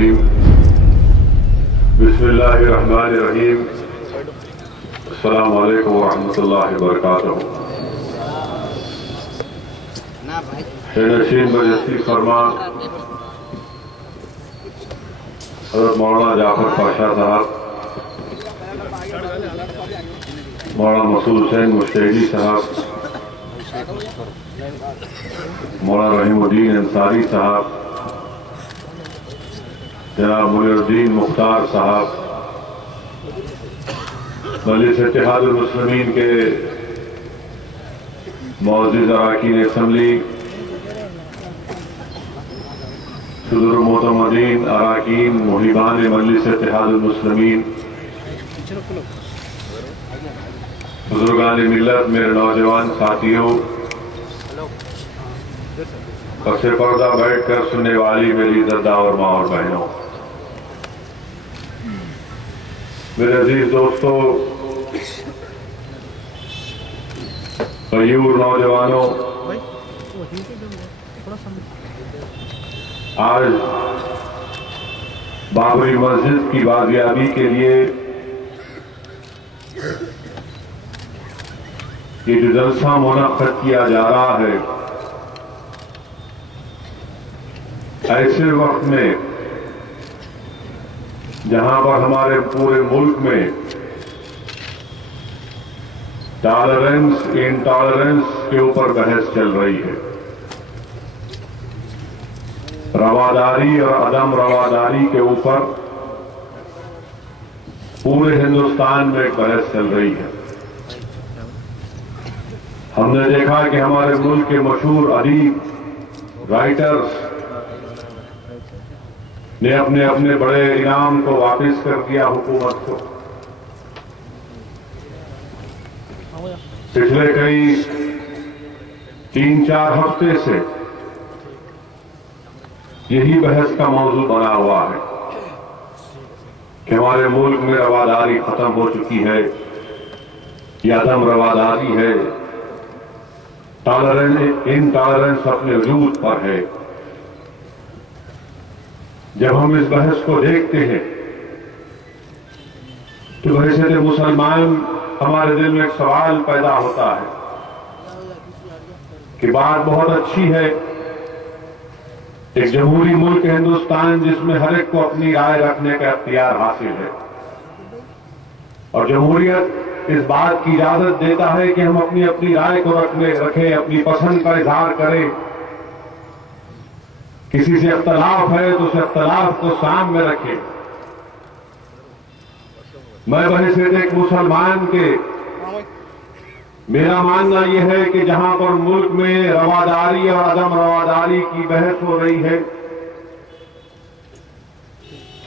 रजीम बिस्मिल्लाहिर्रहमानिर्रहीम अस्सलामु अलैकुम वरहमतुल्लाहि वबरकातुहू। नशीन बजस्ती फरमा हज़रत मौलाना जाफर पाशा साहब, मौलाना मसूद हुसैन मुश्तैदी साहब, मौलाना रहीमुद्दीन अंसारी साहब, जनाब मुनीरुद्दीन मुख्तार साहब, मजलिस इत्तेहादुल मुस्लिमीन के मुअज़्ज़िज़ अरकान असम्बली, सदर मोतमदीन अरकान मुहिबान मजलिस इत्तेहादुल मुस्लिमीन, बुजुर्गान मिल्लत, मेरे नौजवान साथियों, पसे पर्दा बैठकर सुनने वाली मेरी इज़्ज़तदार और माँ और बहनों, मेरे अजीज दोस्तों, गयूर नौजवानों, आज बाबरी मस्जिद की बाजियाबी के लिए ये जो जलसा मुनक्कद किया जा रहा है, ऐसे वक्त में जहां पर हमारे पूरे मुल्क में टॉलरेंस इंटॉलरेंस के ऊपर बहस चल रही है, रवादारी और अदम रवादारी के ऊपर पूरे हिंदुस्तान में एक बहस चल रही है। हमने देखा कि हमारे मुल्क के मशहूर अदीब, राइटर्स ने अपने अपने बड़े इनाम को वापस कर दिया हुकूमत को। पिछले कई 3-4 हफ्ते से यही बहस का मौजू बना हुआ है कि हमारे मुल्क में रवादारी खत्म हो चुकी है या अदम रवादारी है, टॉलरेंस इनटॉलरेंस अपने वजूद पर है। जब हम इस बहस को देखते हैं तो वैसे मुसलमान हमारे दिल में एक सवाल पैदा होता है कि बात बहुत अच्छी है, एक जमहूरी मुल्क हिंदुस्तान जिसमें हर एक को अपनी राय रखने का इख्तियार हासिल है, और जमहूरियत इस बात की इजाजत देता है कि हम अपनी अपनी राय को रखें, अपनी पसंद का इजहार करें। किसी से इख्तलाफ है तो उस इख्तलाफ को सामने रखें। मैं बहैसियत एक मुसलमान के मेरा मानना यह है कि जहां पर मुल्क में रवादारी और अदम रवादारी की बहस हो रही है,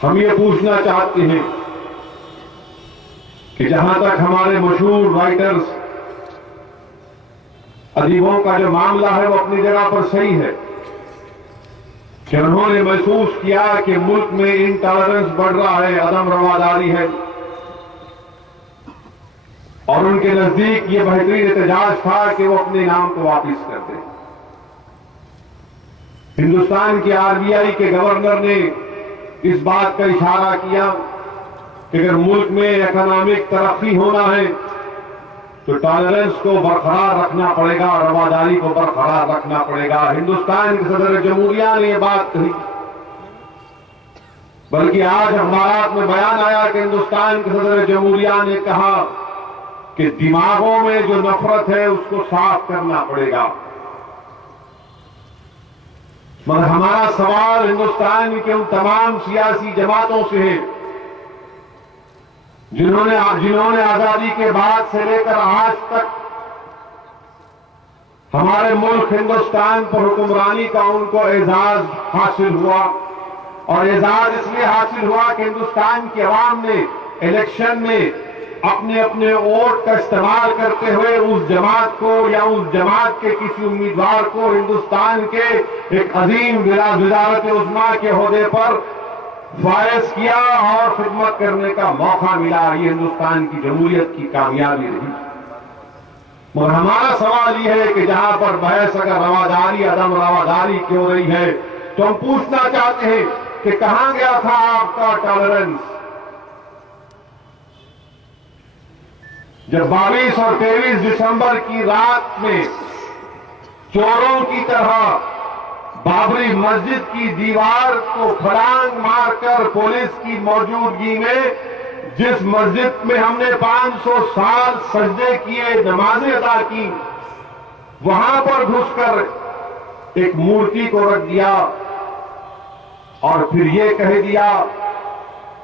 हम ये पूछना चाहते हैं कि जहां तक हमारे मशहूर राइटर्स, अदीबों का जो मामला है वो अपनी जगह पर सही है कि उन्होंने महसूस किया कि मुल्क में इनटॉलरेंस बढ़ रहा है, अदम रवादारी है, और उनके नजदीक ये बेहतरीन एहतजाज था कि वो अपने नाम को वापस कर दें। हिंदुस्तान के आरबीआई के गवर्नर ने इस बात का इशारा किया कि अगर मुल्क में इकोनॉमिक तरक्की होना है तो टॉलरेंस को बरकरार रखना पड़ेगा, रवादारी को बरकरार रखना पड़ेगा। हिंदुस्तान के सदर जमहूरिया ने यह बात कही, बल्कि आज अखबारात में बयान आया कि हिंदुस्तान के सदर जमहूरिया ने कहा कि दिमागों में जो नफरत है उसको साफ करना पड़ेगा। मगर हमारा सवाल हिंदुस्तान के उन तमाम सियासी जमातों से है जिन्होंने आजादी के बाद से लेकर आज तक हमारे मुल्क हिंदुस्तान पर हुक्मरानी का उनको एजाज हासिल हुआ, और एजाज इसलिए हासिल हुआ कि हिंदुस्तान की अवाम ने इलेक्शन में अपने अपने वोट का इस्तेमाल करते हुए उस जमात को या उस जमात के किसी उम्मीदवार को हिंदुस्तान के एक अजीम वज़ारत उज़्मा के ओहदे पर फायज किया और खिदमत करने का मौका मिला। ये हिंदुस्तान की जमहूरियत की कामयाबी रही। मगर हमारा सवाल यह है कि जहां पर बहस अगर रवादारी अदम रवादारी की हो रही है तो हम पूछना चाहते हैं कि कहां गया था आपका टॉलरेंस। जब 22 और 23 दिसंबर की रात में चोरों की तरह बाबरी मस्जिद की दीवार को फलांग मारकर पुलिस की मौजूदगी में जिस मस्जिद में हमने 500 साल सजदे किए, नमाजें अदा की, वहां पर घुसकर एक मूर्ति को रख दिया और फिर यह कह दिया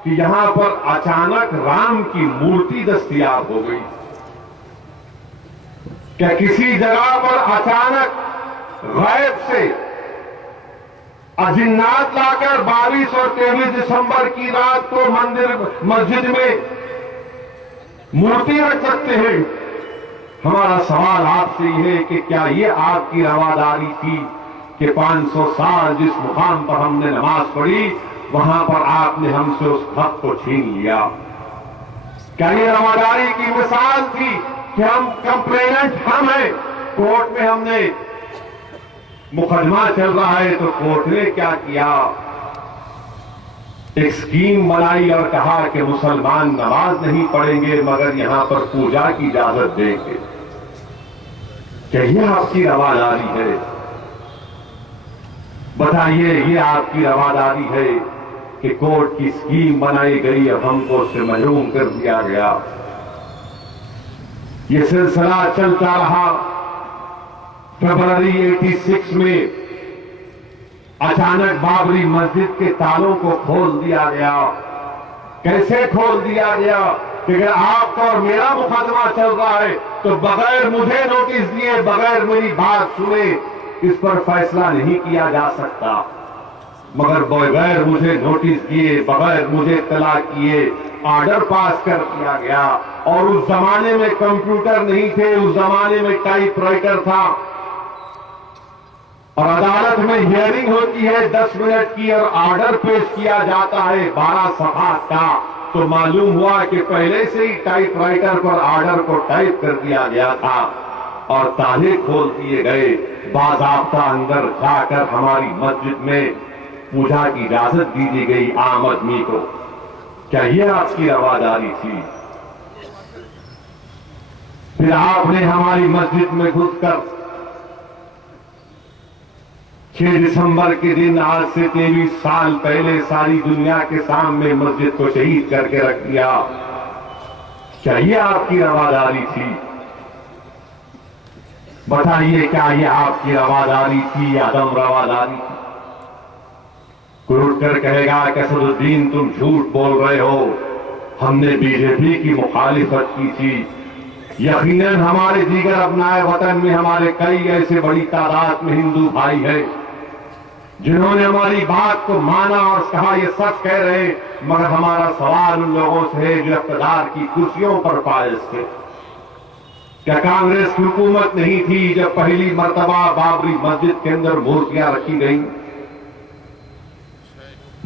कि यहां पर अचानक राम की मूर्ति दस्तयाब हो गई। क्या किसी जगह पर अचानक गैब से जिन्नात लाकर 22 और 23 दिसंबर की रात को मस्जिद में मूर्ति रख सकते हैं? हमारा सवाल आपसे यह है कि क्या यह आपकी रवादारी थी कि 500 साल जिस मुकाम पर हमने नमाज पढ़ी वहां पर आपने हमसे उस हक को छीन लिया? क्या यह रवादारी की मिसाल थी कि हम कंप्लेनेंट हम हैं, कोर्ट में हमने मुकदमा चल रहा है तो कोर्ट ने क्या किया, एक स्कीम बनाई और कहा कि मुसलमान नमाज नहीं पढ़ेंगे मगर यहां पर पूजा की इजाजत देंगे? क्या यह आपकी रवादारी है? बताइए, यह आपकी रवादारी है कि कोर्ट की स्कीम बनाई गई और हमको उससे महरूम कर दिया गया? यह सिलसिला चलता रहा। फरवरी 86 में अचानक बाबरी मस्जिद के तालों को खोल दिया गया। कैसे खोल दिया गया कि अगर आपका और मेरा मुकदमा चल रहा है तो बगैर मुझे नोटिस दिए, बगैर मेरी बात सुने इस पर फैसला नहीं किया जा सकता, मगर बगैर मुझे नोटिस दिए, बगैर मुझे इत्तला किए ऑर्डर पास कर दिया गया। और उस जमाने में कंप्यूटर नहीं थे, उस जमाने में टाइपराइटर था और अदालत में हियरिंग होती है 10 मिनट की और ऑर्डर पेश किया जाता है 12 सफा का। तो मालूम हुआ कि पहले से ही टाइपराइटर पर ऑर्डर को टाइप कर दिया गया था और ताले खोल दिए गए। बाज़ाब्ता अंदर जाकर हमारी मस्जिद में पूजा की इजाजत दी गई आम आदमी को। क्या यह आपकी रवादारी थी? फिर आपने हमारी मस्जिद में घुसकर 6 दिसंबर के दिन, आज से 23 साल पहले, सारी दुनिया के सामने मस्जिद को शहीद करके रख दिया। क्या यह आपकी रवादारी थी? बताइए, क्या यह आपकी रवादारी थी या अदम रवादारी थी? कोई उठकर कहेगा कि असदुद्दीन तुम झूठ बोल रहे हो, हमने बीजेपी की मुखालिफत की थी। यकीनन हमारे दीगर अपनाए वतन में हमारे कई ऐसे बड़ी तादाद में हिंदू भाई हैं जिन्होंने हमारी बात को माना और कहा ये सच कह रहे हैं, मगर हमारा सवाल उन लोगों से है जो इक़्तिदार की कुर्सियों पर फायज थे। क्या कांग्रेस की हुकूमत नहीं थी जब पहली मर्तबा बाबरी मस्जिद के अंदर मूर्तियां रखी गई?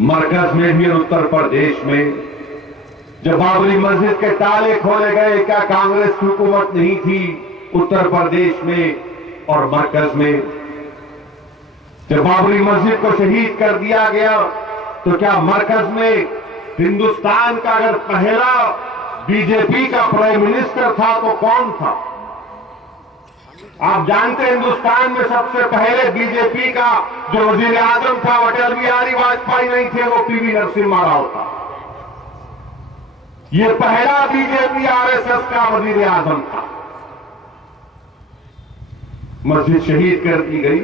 मरकज में भी, उत्तर प्रदेश में जब बाबरी मस्जिद के ताले खोले गए, क्या कांग्रेस की हुकूमत नहीं थी उत्तर प्रदेश में और मरकज में? जब बाबरी मस्जिद को शहीद कर दिया गया तो क्या मरकज में हिंदुस्तान का अगर पहला बीजेपी का प्राइम मिनिस्टर था तो कौन था? आप जानते हैं हिंदुस्तान में सबसे पहले बीजेपी का जो वजीर आजम था अटल बिहारी वाजपेयी नहीं थे, वो पीवी नरसिम्हा राव था। ये पहला बीजेपी आरएसएस का वजीर आजम था। मस्जिद शहीद कर दी गई,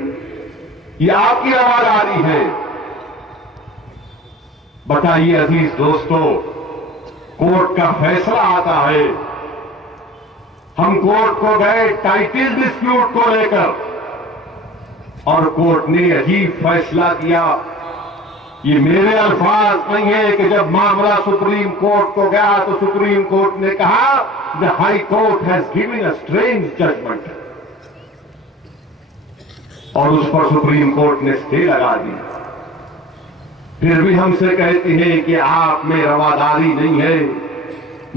ये आपकी रवादारी है। बताइए अजीज दोस्तों, कोर्ट का फैसला आता है, हम कोर्ट को गए टाइटल डिस्प्यूट को लेकर और कोर्ट ने अजीब फैसला दिया। ये मेरे अल्फाज नहीं है कि जब मामला सुप्रीम कोर्ट को गया तो सुप्रीम कोर्ट ने कहा the High Court has given a strange judgment, और उस पर सुप्रीम कोर्ट ने स्टे लगा दी। फिर भी हमसे कहते हैं कि आप में रवादारी नहीं है,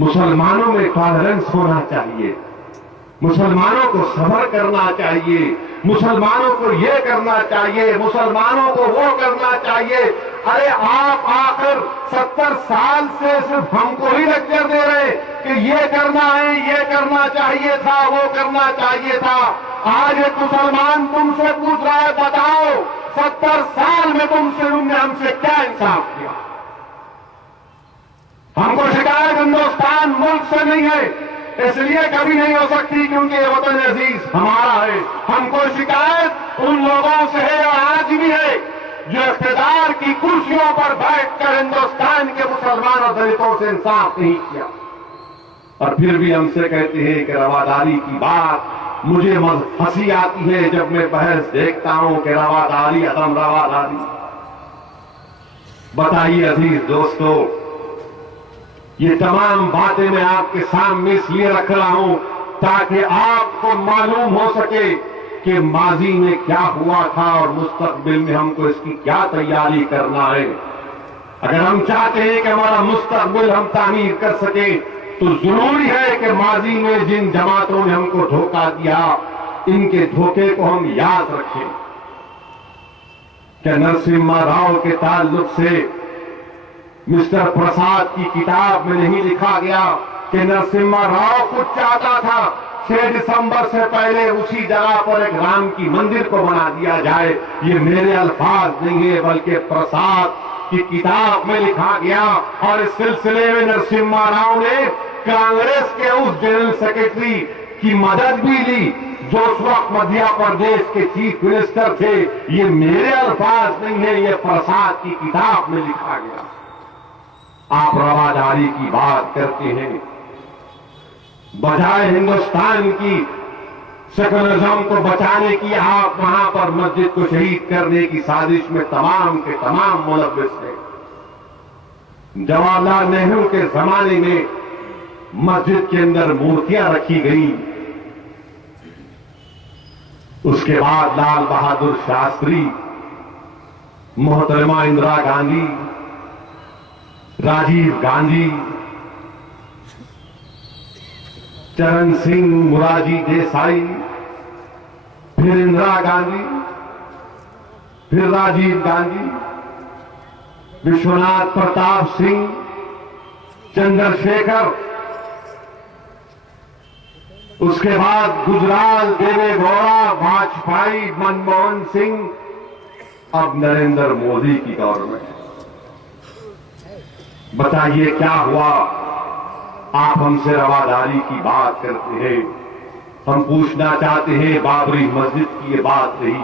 मुसलमानों में टॉलरेंस होना चाहिए, मुसलमानों को सब्र करना चाहिए, मुसलमानों को ये करना चाहिए, मुसलमानों को वो करना चाहिए। अरे आप आखिर 70 साल से सिर्फ हमको ही लेक्चर दे रहे कि ये करना है, ये करना चाहिए था, वो करना चाहिए था। आज एक मुसलमान तुमसे पूछ रहा है, बताओ 70 साल में तुमने हमसे क्या इंसाफ किया? हमको शिकायत हिंदुस्तान मुल्क से नहीं है, इसलिए कभी नहीं हो सकती क्योंकि ये वतन अजीज हमारा है। हमको शिकायत उन लोगों से है और आज भी है जो इख्तिदार की कुर्सियों पर बैठकर हिंदुस्तान के मुसलमान और दलितों से इंसाफ नहीं किया, और फिर भी हमसे कहते हैं कि रवादारी की बात। मुझे हंसी आती है जब मैं बहस देखता हूं कि रवादारी अदम रवादारी। बताइए अजीज दोस्तों, ये तमाम बातें मैं आपके सामने इसलिए रख रहा हूं ताकि आपको मालूम हो सके कि माजी में क्या हुआ था और मुस्तकबिल में हमको इसकी क्या तैयारी करना है। अगर हम चाहते हैं कि हमारा मुस्तकबिल हम तामीर कर सके तो जरूरी है कि माजी में जिन जमातों ने हमको धोखा दिया, इनके धोखे को हम याद रखें। क्या नरसिम्हा राव के ताल्लुक से मिस्टर प्रसाद की किताब में नहीं लिखा गया कि नरसिम्हा राव कुछ चाहता था 6 दिसंबर से पहले उसी जगह पर एक राम की मंदिर को बना दिया जाए? ये मेरे अल्फाज नहीं है बल्कि प्रसाद की किताब में लिखा गया। और इस सिलसिले में नरसिम्हा राव ने कांग्रेस के उस जनरल सेक्रेटरी की मदद भी ली जो उस वक्त मध्य प्रदेश के चीफ मिनिस्टर थे। ये मेरे अल्फाज नहीं है, ये प्रसाद की किताब में लिखा गया। आप रवादारी की बात करते हैं, बजाय हिंदुस्तान की सेकुलरिज्म को बचाने की आप वहां पर मस्जिद को शहीद करने की साजिश में तमाम के तमाम मुलव्विस थे। जवाहरलाल नेहरू के जमाने में मस्जिद के अंदर मूर्तियां रखी गई, उसके बाद लाल बहादुर शास्त्री, मोहतरमा इंदिरा गांधी, राजीव गांधी, चरण सिंह, मुरारजी देसाई, फिर इंदिरा गांधी, फिर राजीव गांधी, विश्वनाथ प्रताप सिंह, चंद्रशेखर, उसके बाद गुजराल, देवेगौड़ा, वाजपेयी, मनमोहन सिंह, अब नरेंद्र मोदी की गवर्नमेंट। बताइए क्या हुआ? आप हमसे रवादारी की बात करते हैं, हम पूछना चाहते हैं बाबरी मस्जिद की ये बात रही।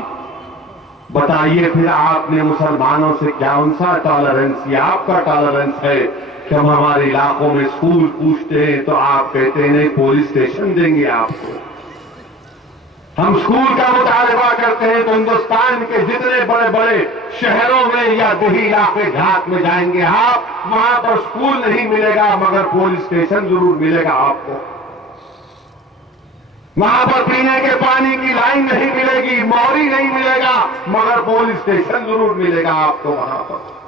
बताइए फिर आपने मुसलमानों से क्या उनसा टॉलरेंस या आपका टॉलरेंस है कि हम हमारे इलाकों में स्कूल पूछते हैं तो आप कहते हैं नहीं पुलिस स्टेशन देंगे आपको। हम स्कूल का मुतालबा करते हैं तो हिंदुस्तान के जितने बड़े बड़े शहरों में या देही इलाके घाट में जाएंगे आप, वहां पर स्कूल नहीं मिलेगा मगर पुलिस स्टेशन जरूर मिलेगा आपको। वहां पर पीने के पानी की लाइन नहीं मिलेगी, मोहरी नहीं मिलेगा मगर पुलिस स्टेशन जरूर मिलेगा आपको वहां पर।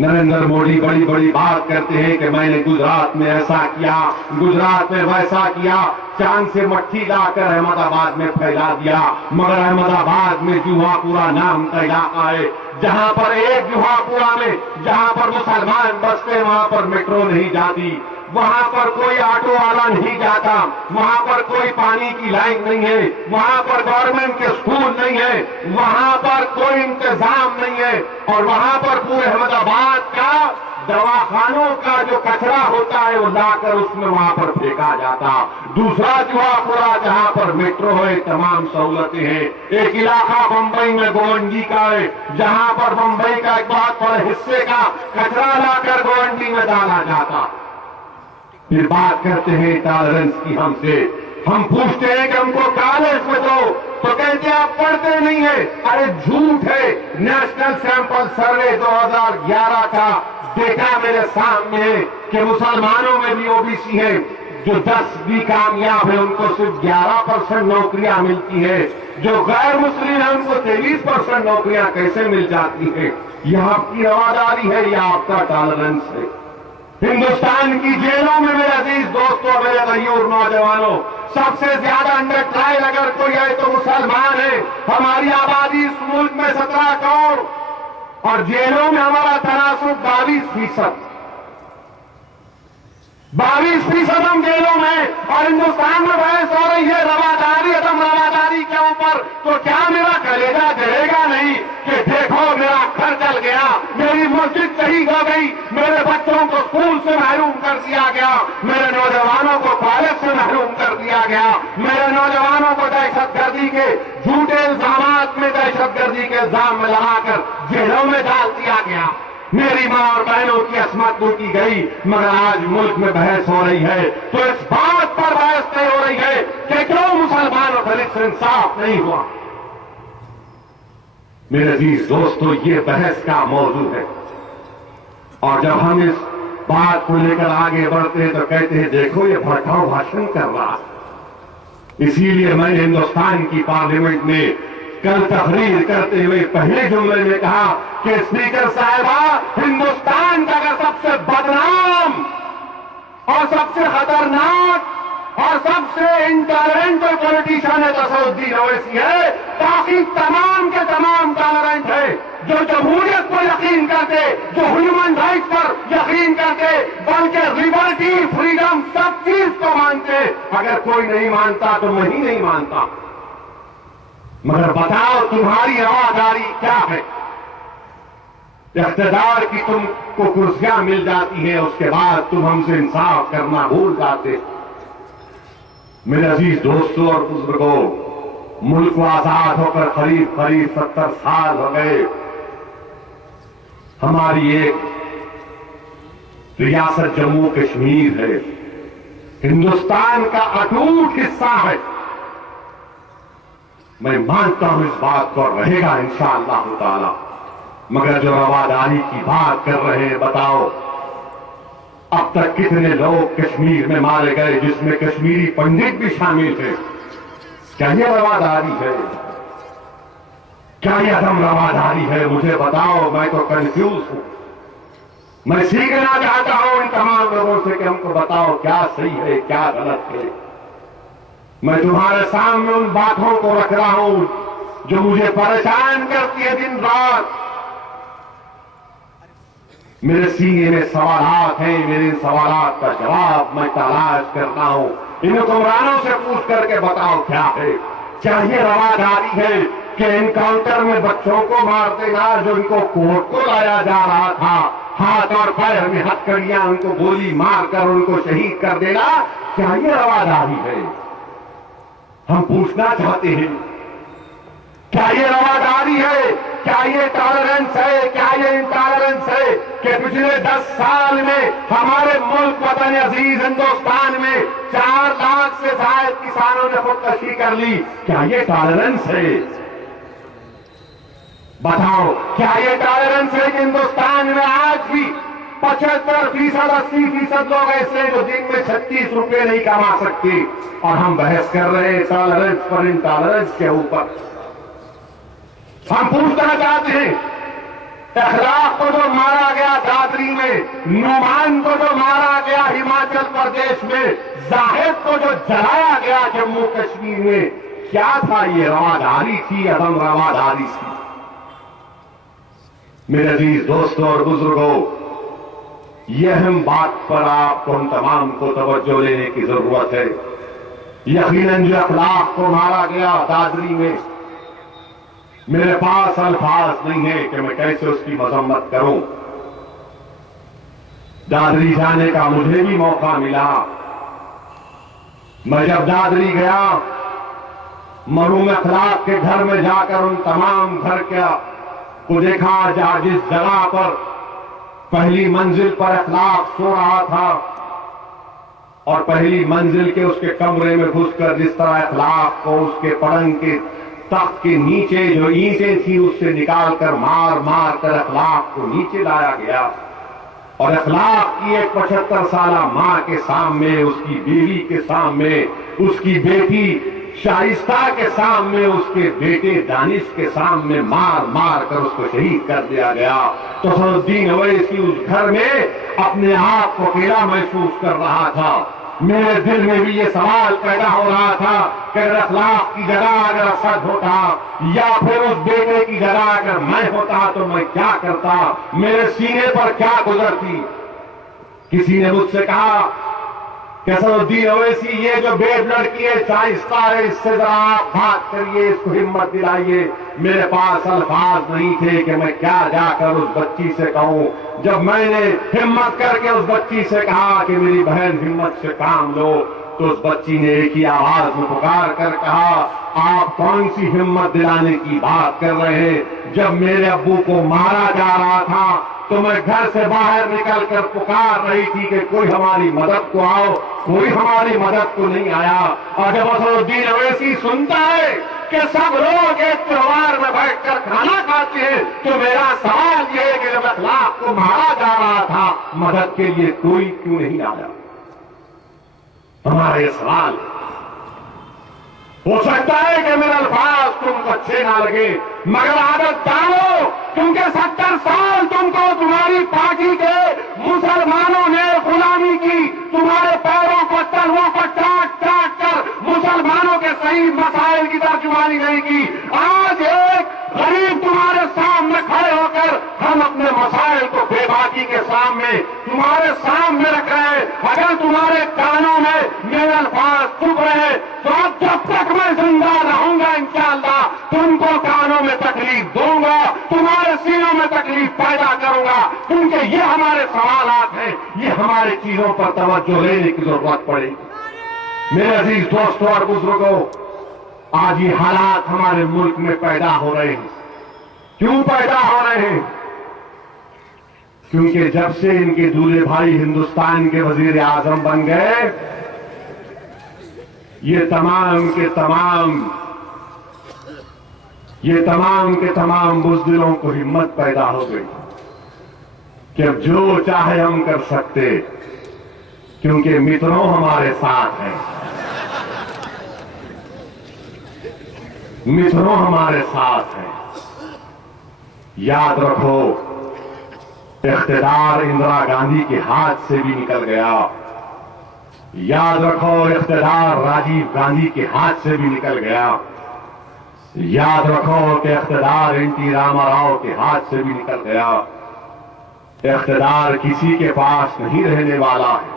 नरेंद्र मोदी बड़ी बड़ी बात करते हैं कि मैंने गुजरात में ऐसा किया, गुजरात में वैसा किया, चांद से मट्टी लाकर अहमदाबाद में फैला दिया, मगर अहमदाबाद में जुहापुरा नाम का इलाका है जहां पर एक जुहापुरा में जहां पर मुसलमान बसते वहां पर मेट्रो नहीं जाती, वहां पर कोई ऑटो वाला नहीं जाता, वहां पर कोई पानी की लाइन नहीं है, वहां पर गवर्नमेंट के स्कूल नहीं है, वहां पर कोई इंतजाम नहीं है, और वहां पर पूरे अहमदाबाद का दवाखानों का जो कचरा होता है वो लाकर उसमें वहां पर फेंका जाता। दूसरा जुहापुरा जहां पर मेट्रो है, तमाम सहूलतें हैं। एक इलाका बंबई में गोवंडी का है जहां पर बंबई का एक बहुत बड़े हिस्से का कचरा लाकर गोवंडी में डाला जाता। फिर बात करते हैं टॉलरेंस की हमसे, हम पूछते हैं कि हमको कॉलेज में दो तो कहते हैं आप पढ़ते नहीं है। अरे झूठ है। नेशनल सैंपल सर्वे 2011 का देखा मेरे सामने है कि मुसलमानों में भी ओबीसी है जो 10 भी कामयाब है उनको सिर्फ 11% नौकरियां मिलती है, जो गैर मुस्लिम है उनको 23% नौकरियां कैसे मिल जाती है? यह आपकी रवादारी है या आपका टॉलरेंस है? हिंदुस्तान की जेलों में मेरे अजीज दोस्तों, मेरे गयूर नौजवानों, सबसे ज्यादा अंडर ट्रायल अगर कोई है तो मुसलमान है। हमारी आबादी इस मुल्क में 17 करोड़ और जेलों में हमारा तनासुब 22%। 22% हम जेलों में, और हिंदुस्तान में बहस हो रही है रवादारी, अदम रवादारी के ऊपर। तो क्या मेरा कलेजा जलेगा नहीं कि देखो मेरा घर जल गया, मेरी मस्जिद शहीद हो गई, मेरे बच्चों को स्कूल से महरूम कर दिया गया, मेरे नौजवानों को कॉलेज से महरूम कर दिया गया, मेरे नौजवानों को दहशतगर्दी के झूठे इल्जामात में, दहशतगर्दी के इल्जाम में लगाकर जेलों में डाल दिया गया, मेरी मां और बहनों की असमत लूटी गई। मगर आज मुल्क में बहस हो रही है तो इस बात पर बहस नहीं हो रही है कि क्यों मुसलमानों का लिस्ट इंसाफ नहीं हुआ। मेरे अजीज दोस्तों, ये बहस का मौजू है। और जब हम इस बात को लेकर आगे बढ़ते हैं तो कहते हैं देखो ये भड़काऊ भाषण कर रहा। इसीलिए मैंने हिंदुस्तान की पार्लियामेंट में कल तकरीर करते हुए पहले जुमले में कहा कि स्पीकर साहिबा, हिंदुस्तान का अगर सबसे बदनाम और सबसे खतरनाक और सबसे इंटॉलरेंट पॉलिटिशियन है तो सऊद्दीन ओवैसी है, बाकी तमाम के तमाम टॉलरेंट है, जो जमहूरियत पर यकीन करते, जो ह्यूमन राइट्स पर यकीन करते, बल्कि लिबर्टी, फ्रीडम सब चीज को मानते। अगर कोई नहीं मानता तो मैं ही नहीं मानता। मगर बताओ तुम्हारी रवादारी क्या है? इख्तिदार की तुमको कुर्सियां मिल जाती है, उसके बाद तुम हमसे इंसाफ करना भूल जाते। मेरे अजीज दोस्तों और बुजुर्गों, मुल्क को आजाद होकर करीब 70 साल हो गए। हमारी एक रियासत जम्मू कश्मीर है, हिंदुस्तान का अटूट हिस्सा है। मैं मानता हूं इस बात को रहेगा इंशाअल्लाह ताला। मगर जो रवादारी की बात कर रहे हैं, बताओ अब तक कितने लोग कश्मीर में मारे गए जिसमें कश्मीरी पंडित भी शामिल थे? क्या ये रवादारी है? क्या ये अदम रवादारी है? मुझे बताओ, मैं तो कंफ्यूज हूं। मैं सीखना चाहता हूं इन तमाम लोगों से कि हमको बताओ क्या सही है क्या गलत है। मैं तुम्हारे सामने उन बातों को रख रहा हूं जो मुझे परेशान करती है दिन रात। मेरे सीने में सवालात हैं, मेरे इन सवालात का जवाब मैं तलाश करता हूं। इन हुक्मरानों से पूछ करके बताओ क्या है? क्या ये रवादारी है कि एनकाउंटर में बच्चों को मार देना, जो इनको कोर्ट को लाया जा रहा था, हाथ और पैर में हथकड़ियां उनको गोली मारकर उनको शहीद कर देना, क्या ये रवादारी है? हम पूछना चाहते हैं, क्या ये रवादारी है? क्या ये टॉलरेंस है? क्या ये इंटॉलरेंस है कि पिछले 10 साल में हमारे मुल्क वतन अजीज हिंदुस्तान में 4 लाख से ज्यादा किसानों ने खुदकशी कर ली? क्या ये टॉलरेंस है? बताओ, क्या ये टॉलरेंस है कि हिंदुस्तान में आज भी 75%, 80% लोग ऐसे जो दिन में 36 रुपए नहीं कमा सकते? और हम बहस कर रहे हैं टॉलरेंस पर, इंटॉलरेंस के ऊपर। हम पूछना चाहते हैं, अखलाक को जो मारा गया दादरी में, नुमान को जो मारा गया हिमाचल प्रदेश में, जाहिद को जो जलाया गया जम्मू कश्मीर में, क्या था? ये रवादारी थी, अदम रवादारी थी। मेरे अजीज दोस्तों और बुजुर्गों, यह अहम बात पर आपको हम तमाम को तवज्जो लेने की जरूरत है। यकीनन जो अखलाक को मारा गया दादरी में, मेरे पास अल्फाज नहीं है कि मैं कैसे उसकी मजम्मत करूं। दादरी जाने का मुझे भी मौका मिला। मैं जब दादरी गया, मरहूम अखलाक के घर में जाकर उन तमाम घर को देखा जहां जिस जगह पर पहली मंजिल पर अखलाक सो रहा था, और पहली मंजिल के उसके कमरे में घुसकर जिस तरह अखलाक को उसके पलंग के तख्त के नीचे जो ईंटें थी उससे निकालकर मार मार कर अखलाक को नीचे लाया गया, और अखलाक की एक 75 साल मां के सामने, उसकी बीवी के सामने, उसकी बेटी शाइस्ता के सामने, उसके बेटे दानिश के सामने मार मार कर उसको शहीद कर दिया गया। तो सऊद्दीन ओवैसी उस घर में अपने आप को अकेला महसूस कर रहा था। मेरे दिल में भी ये सवाल पैदा हो रहा था कि अगर अखलाक की जगह अगर असद होता या फिर उस बेटे की जगह अगर मैं होता तो मैं क्या करता, मेरे सीने पर क्या गुजरती। किसी ने मुझसे कहा कि असदुद्दीन ओवैसी, ये जो बेड लड़की है शाइस्ता है, इससे जरा आप बात करिए, इसको हिम्मत दिलाइए। मेरे पास अल्फाज नहीं थे कि मैं क्या जाकर उस बच्ची से कहूं। जब मैंने हिम्मत करके उस बच्ची से कहा कि मेरी बहन हिम्मत से काम लो, तो उस बच्ची ने एक ही आवाज में पुकार कर कहा, आप कौन सी हिम्मत दिलाने की बात कर रहे हैं? जब मेरे अब्बू को मारा जा रहा था तो मैं घर से बाहर निकलकर पुकार रही थी कि कोई हमारी मदद को आओ, कोई हमारी मदद को नहीं आया। और जब असदुद्दीन ओवैसी सुनता है कि सब लोग एक त्योहार में बैठकर खाना खाते हैं, तो मेरा सवाल यह है कि जब अखलाक को मारा जा रहा था, मदद के लिए कोई क्यों नहीं आया? हमारा ये सवाल हो सकता है कि मेरे अल्फाज तुमको अच्छे ना लगे, मगर आदत डालो, क्योंकि 70 साल तुमको तुम्हारी पार्टी के मुसलमानों ने गुलामी की, तुम्हारे पैरों को तलवों को काट काट कर मुसलमानों के सही मसाइल की तर्जुमानी नहीं की। आज एक गरीब तुम्हारे सामने खड़े होकर हम अपने मसाइल को बेबाकी के सामने तुम्हारे सामने रख रहे हैं। अगर तुम्हारे कानों में मेरे अल्फाज चुभ रहे तो अब जब तक मैं जिंदा रहूंगा इंशाअल्लाह तुमको कानों में तकलीफ दूंगा, तुम्हारे सीनों में तकलीफ पैदा करूंगा, क्योंकि ये हमारे सवालात हैं, ये हमारी चीजों पर तवज्जो लेने की जरूरत पड़ेगी। मेरे अजीज दोस्तों और बुजुर्गों, आज ये हालात हमारे मुल्क में पैदा हो रहे हैं। क्यों पैदा हो रहे हैं? क्योंकि जब से इनके दूल्हे भाई हिंदुस्तान के वजीर आजम बन गए, ये तमाम के तमाम बुज़दिलों को हिम्मत पैदा हो गई कि अब जो चाहे हम कर सकते, क्योंकि मित्रों हमारे साथ हैं, मित्रों हमारे साथ हैं। याद रखो, इख्तिदार इंदिरा गांधी के हाथ से भी निकल गया। याद रखो, इख्तिदार राजीव गांधी के हाथ से भी निकल गया। याद रखो कि इख्तिदार एनटी रामाराव के हाथ से भी निकल गया। इख्तिदार किसी के पास नहीं रहने वाला है।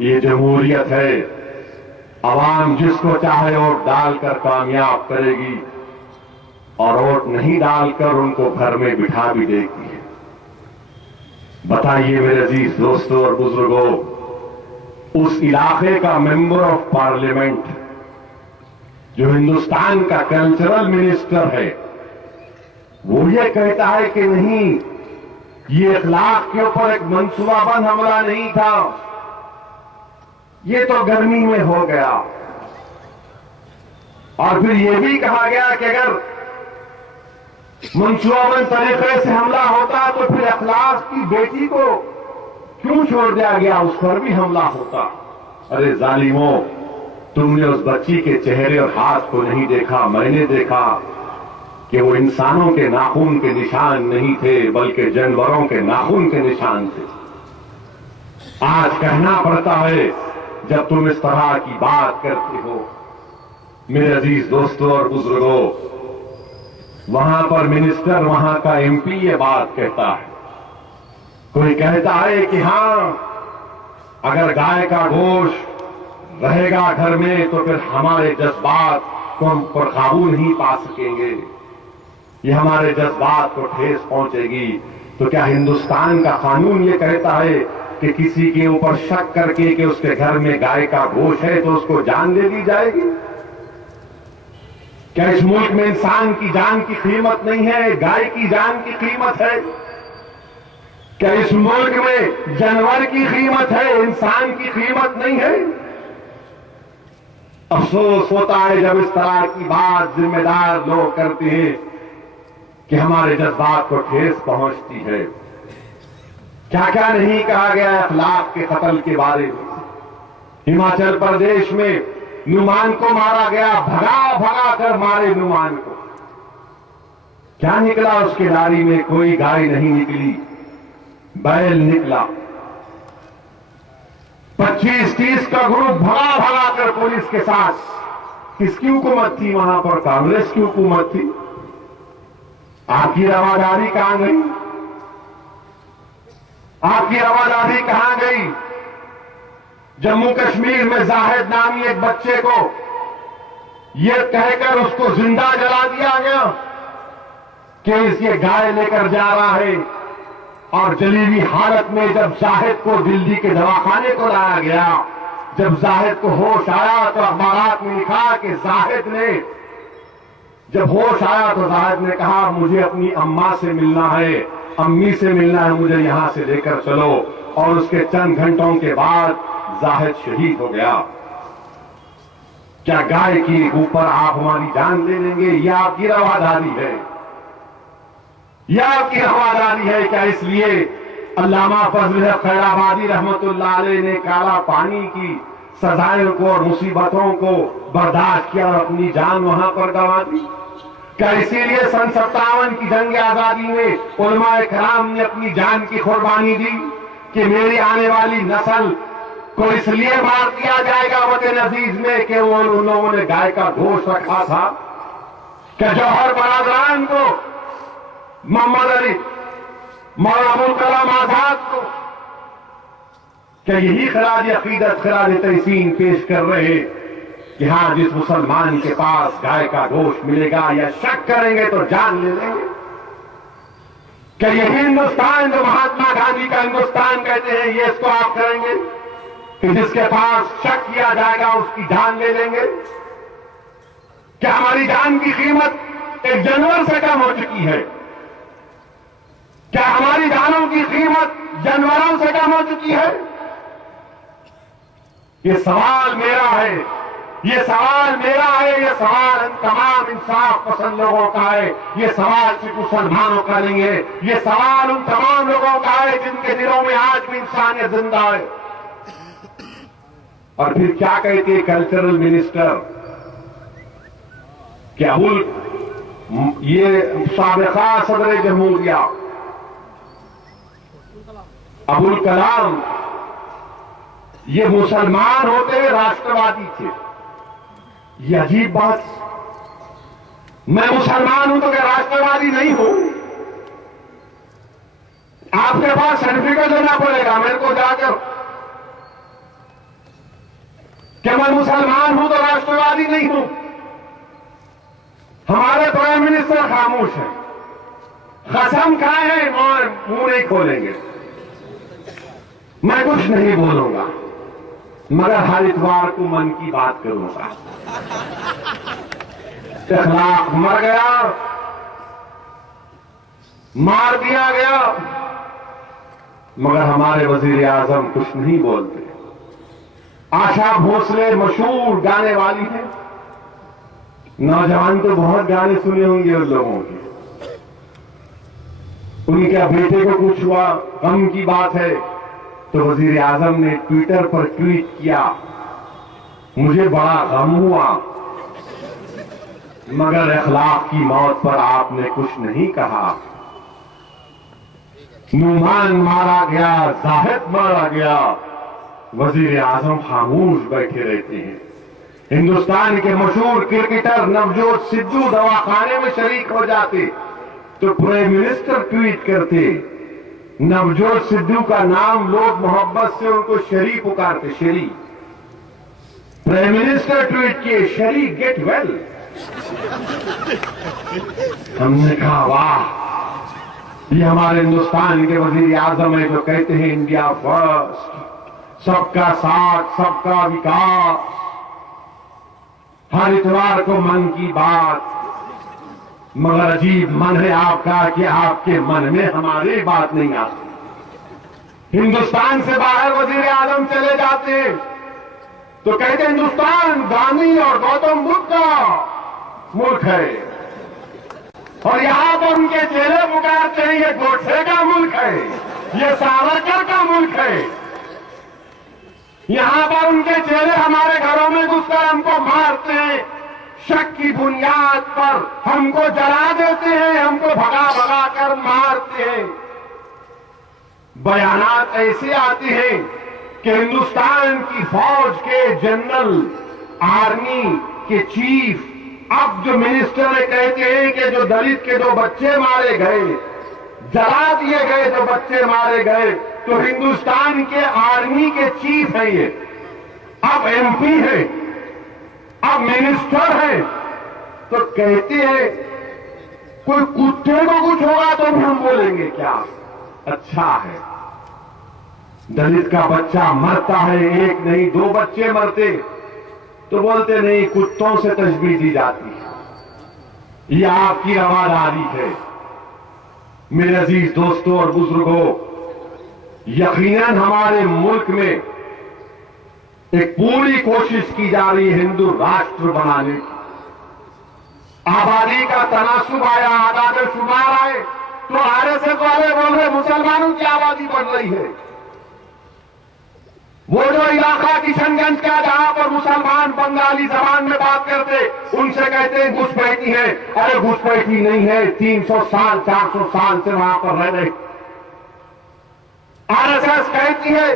ये जमहूरियत है, अवाम जिसको चाहे वोट डालकर कामयाब करेगी और वोट नहीं डालकर उनको घर में बिठा भी देगी। बताइए मेरे अजीज दोस्तों और बुजुर्गों, उस इलाके का मेंबर ऑफ पार्लियामेंट जो हिंदुस्तान का कल्चरल मिनिस्टर है, वो ये कहता है कि नहीं, ये अखलाक के ऊपर एक मंसूबाबंद हमला नहीं था, ये तो गर्मी में हो गया। और फिर यह भी कहा गया कि अगर मंसूबाबंद तरीके से हमला होता तो फिर अखलाक की बेटी को क्यों छोड़ दिया गया, उस पर भी हमला होता। अरे जालिमों, तुमने उस बच्ची के चेहरे और हाथ को नहीं देखा, मैंने देखा कि वो इंसानों के नाखून के निशान नहीं थे, बल्कि जानवरों के नाखून के निशान थे। आज कहना पड़ता है जब तुम इस तरह की बात करते हो। मेरे अजीज दोस्तों और बुजुर्गों, वहां पर मिनिस्टर, वहां का एमपी ये बात कहता है। कोई कहता है कि हां, अगर गाय का गोश्त रहेगा घर में तो फिर हमारे जज्बात को हम पर काबू नहीं पा सकेंगे, ये हमारे जज्बात को ठेस पहुंचेगी। तो क्या हिंदुस्तान का कानून ये कहता है कि किसी के ऊपर शक करके कि उसके घर में गाय का गोश्त है तो उसको जान दे दी जाएगी? क्या इस मुल्क में इंसान की जान की कीमत नहीं है, गाय की जान की कीमत है? क्या इस मुल्क में जानवर की कीमत है, इंसान की कीमत नहीं है? अफसोस होता है जब इस तरह की बात जिम्मेदार लोग करते हैं कि हमारे जज्बात को ठेस पहुंचती है। क्या क्या नहीं कहा गया अखलाक के कत्ल के बारे में। हिमाचल प्रदेश में नुमान को मारा गया, भगा भगा कर मारे नुमान को। क्या निकला उसके नारी में? कोई गाय नहीं निकली। बैल निकला, 25-30 का ग्रुप भगा भगा कर पुलिस के साथ। किसकी हुकूमत थी वहां पर? कांग्रेस की हुकूमत थी। आपकी रवादारी कहां गई? आपकी रवादारी कहां गई? जम्मू कश्मीर में जाहिद नामी एक बच्चे को यह कहकर उसको जिंदा जला दिया गया कि इसके गाय लेकर जा रहा है, और जली हुई हालत में जब जाहिद को दिल्ली के दवाखाने को लाया गया, जब जाहिद को होश आया तो अखबारात में लिखा कि जाहिद ने, जब होश आया तो जाहिद ने कहा मुझे अपनी अम्मा से मिलना है, अम्मी से मिलना है, मुझे यहां से लेकर चलो। और उसके चंद घंटों के बाद जाहिद शहीद हो गया। क्या गाय के ऊपर आप हमारी जान ले लेंगे? यह आपकी रवादारी है? यह आपकी रवादारी है क्या? इसलिए अल्लामा फजल खैराबादी रहमतुल्लाह अलैह ने काला पानी की सजाएं को और मुसीबतों को बर्दाश्त किया और अपनी जान वहां पर गंवा दी? क्या इसीलिए सन 57 की जंग आजादी में उलमाए कराम ने अपनी जान की कुर्बानी दी कि मेरी आने वाली नस्ल को इसलिए मार दिया जाएगा वतन अजीज में कि वो उन लोगों ने गाय का गोश्त रखा था? क्या जौहर बरादरान को, मोहम्मद अली, मौलाना अबुल कलाम आजाद को क्या यही खराज अकीदत, खराज तहसीन पेश कर रहे कि हां जिस मुसलमान के पास गाय का गोश्त मिलेगा या शक करेंगे तो जान ले लेंगे? क्या यही हिंदुस्तान जो महात्मा गांधी का हिंदुस्तान कहते हैं, ये इसको आप करेंगे कि जिसके पास शक किया जाएगा उसकी जान ले लेंगे? क्या हमारी जान की कीमत एक जानवर से कम हो चुकी है? क्या हमारी जानों की कीमत जानवरों से कम हो चुकी है? ये सवाल मेरा है, ये सवाल मेरा है, ये सवाल तमाम इंसाफ पसंद लोगों का है। ये सवाल सिर्फ मुसलमानों का नहीं है, ये सवाल उन तमाम लोगों का है जिनके दिलों में आज भी इंसानियत जिंदा है। और फिर क्या कहते हैं कल्चरल मिनिस्टर, क्या ये साबिका सदर जमहूरिया अबुल कलाम ये मुसलमान होते राष्ट्रवादी थे? ये अजीब बात। मैं मुसलमान हूं तो क्या राष्ट्रवादी नहीं हूं? आपके पास सर्टिफिकेट लेना पड़ेगा मेरे को जाकर कि मैं मुसलमान हूं तो राष्ट्रवादी नहीं हूं। हमारे प्राइम मिनिस्टर खामोश है, कसम खाए हैं और मुंह नहीं खोलेंगे। मैं कुछ नहीं बोलूंगा मगर हर इतवार को मन की बात करूंगा। इखलाक मर गया, मार दिया गया, मगर हमारे वजीर आजम कुछ नहीं बोलते। आशा भोसले मशहूर गाने वाली है, नौजवान तो बहुत गाने सुने होंगे उन लोगों के। उनके बेटे को कुछ हुआ, गम की बात है, तो वजीर आजम ने ट्विटर पर ट्वीट किया, मुझे बड़ा गम हुआ मगर इखलाक की मौत पर आपने कुछ नहीं कहा। नुमान मारा गया, जाहिद मारा गया, वजीर आजम खामोश बैठे रहते हैं। हिंदुस्तान के मशहूर क्रिकेटर नवजोत सिद्धू दवाखाने में शरीक हो जाते तो प्राइम मिनिस्टर ट्वीट करते, नवजोत सिद्धू का नाम लोग मोहब्बत से उनको शरी पुकारते, शरी। प्राइम मिनिस्टर ट्वीट किए, शरी गेट वेल। हमने कहा वाह, ये हमारे हिंदुस्तान के वजीर आजम है जो कहते हैं इंडिया फर्स्ट, सबका साथ सबका विकास, हर इतवार को मन की बात। मगर अजीब मन है आपका कि आपके मन में हमारी बात नहीं आती। हिंदुस्तान से बाहर वजीर आजम चले जाते तो कहते हिंदुस्तान गांधी और गौतम बुद्ध का मुल्क है, और यहां पर उनके चेले पुकारते हैं ये गोडसे का मुल्क है, ये सावरकर का मुल्क है। यहां पर उनके चेले हमारे घरों में घुसकर हमको मारते हैं, शक की बुनियाद पर हमको जला देते हैं, हमको भगा भगा कर मारते हैं। बयानात ऐसे आते हैं कि हिंदुस्तान की फौज के जनरल, आर्मी के चीफ, अब जो मिनिस्टर ने कहते हैं कि जो दलित के 2 बच्चे मारे गए, जला दिए गए, जो बच्चे मारे गए, तो हिंदुस्तान के आर्मी के चीफ हैं ये, अब एमपी है, अब मिनिस्टर है, तो कहते हैं कोई कुत्ते को कुछ होगा तो भी हम बोलेंगे क्या अच्छा है। दलित का बच्चा मरता है, 1 नहीं 2 बच्चे मरते तो बोलते नहीं कुत्तों से तशबीह दी जाती है। यह आपकी रवादारी है। मेरे अजीज दोस्तों और बुजुर्गों, यकीनन हमारे मुल्क में एक पूरी कोशिश की जा रही है हिंदू राष्ट्र बनाने की। आबादी का तनासुब आया, आदाद शुमार आए तो आरएसएस वाले बोल रहे मुसलमानों की आबादी बढ़ रही है। वो जो इलाका किशनगंज का जहां पर मुसलमान बंगाली जबान में बात करते, उनसे कहते हैं घुसपैठी है। अरे घुसपैठी नहीं है, 300 साल 400 साल से वहां पर रह रहे। आरएसएस कहती है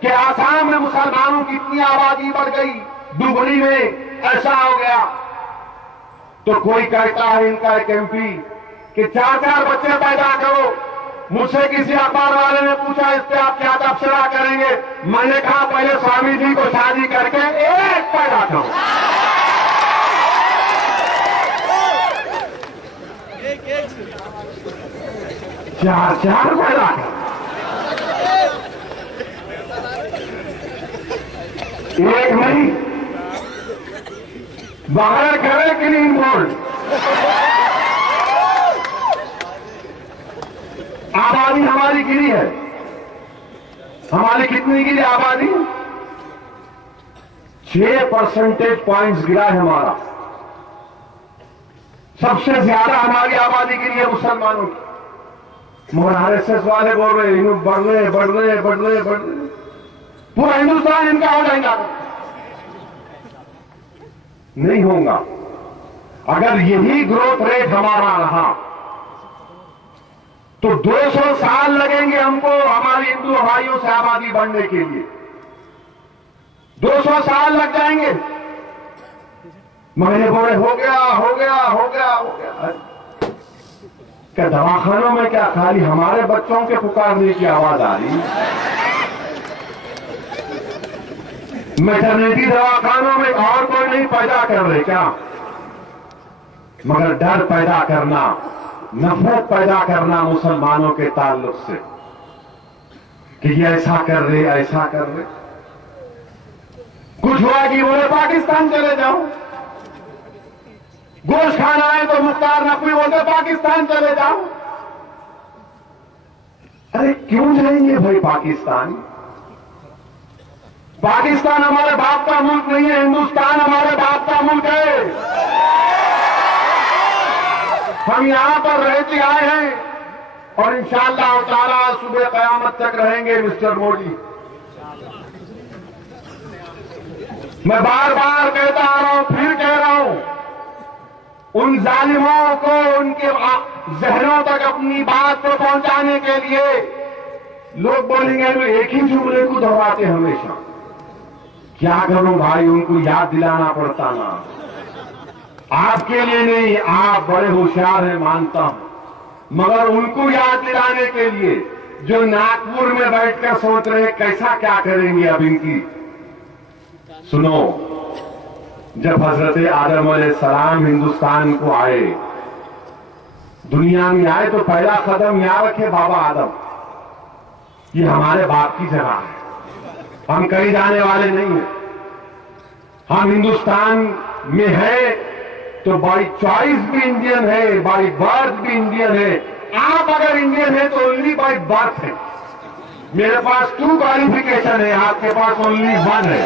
कि आसाम में मुसलमानों की इतनी आबादी बढ़ गई, दुगनी में ऐसा हो गया। तो कोई कहता है इनका एक एमपी कि 4-4 बच्चे पैदा करो। मुझसे किसी अखबार वाले ने पूछा इस पे आप क्या तबसरा करेंगे। मैंने कहा पहले स्वामी जी को शादी करके एक पैदा करो। चार पैदा करो, एक नहीं, बगैर करे क्लीन बोर्ड। आबादी हमारी गिरी है। हमारी कितनी गिरी आबादी? 6 परसेंटेज पॉइंट्स गिरा है हमारा। सबसे ज्यादा हमारी आबादी गिरी है मुसलमानों की। मगर आरएसएस वाले बोल रहे हैं बढ़ रहे, पूरा हिंदुस्तान इनका हो जाएगा। नहीं होगा। अगर यही ग्रोथ रेट हमारा रहा तो 200 साल लगेंगे हमको हमारे हिंदू भाइयों से आबादी बढ़ने के लिए। 200 साल लग जाएंगे। महीने बोले हो गया। क्या दवाखानों में क्या खाली हमारे बच्चों के पुकारने की आवाज आ रही? मैटरनिटी दवाखानों में और कोई नहीं पैदा कर रहे क्या? मगर डर पैदा करना, नफरत पैदा करना मुसलमानों के ताल्लुक से कि ये ऐसा कर रहे। कुछ हुआ कि बोले पाकिस्तान चले जाओ। गोश्त खाना है तो मुख्तार नकवी बोलते पाकिस्तान चले जाओ। अरे क्यों जाएंगे भाई पाकिस्तान? पाकिस्तान हमारे बाप का मुल्क नहीं है, हिंदुस्तान हमारे बाप का मुल्क है। हम यहां पर रहते आए हैं और इंशाअल्लाह ताला सुबह कयामत तक रहेंगे। मिस्टर मोदी, मैं बार बार कहता आ रहा हूं, फिर कह रहा हूं, उन जालिमों को उनके जहनों तक अपनी बात को पहुंचाने के लिए लोग बोलेंगे तो एक ही जुमले को दोहराते हमेशा। क्या करूं भाई, उनको याद दिलाना पड़ता ना। आपके लिए नहीं, आप बड़े होशियार हैं मानता हूं, मगर उनको याद दिलाने के लिए जो नागपुर में बैठकर सोच रहे कैसा क्या करेंगे अब इनकी। सुनो, जब हजरत आदम अलैहिस्सलाम हिंदुस्तान को आए, दुनिया में आए, तो पहला कदम यहां रखे बाबा आदम। ये हमारे बाप की जगह है, हम कहीं जाने वाले नहीं हैं। हम हिंदुस्तान में है तो बाई चॉइस भी इंडियन है, बाई बर्थ भी इंडियन है। आप अगर इंडियन है तो ओनली बाई बर्थ है। मेरे पास 2 क्वालिफिकेशन है, आपके पास ओनली 1 है।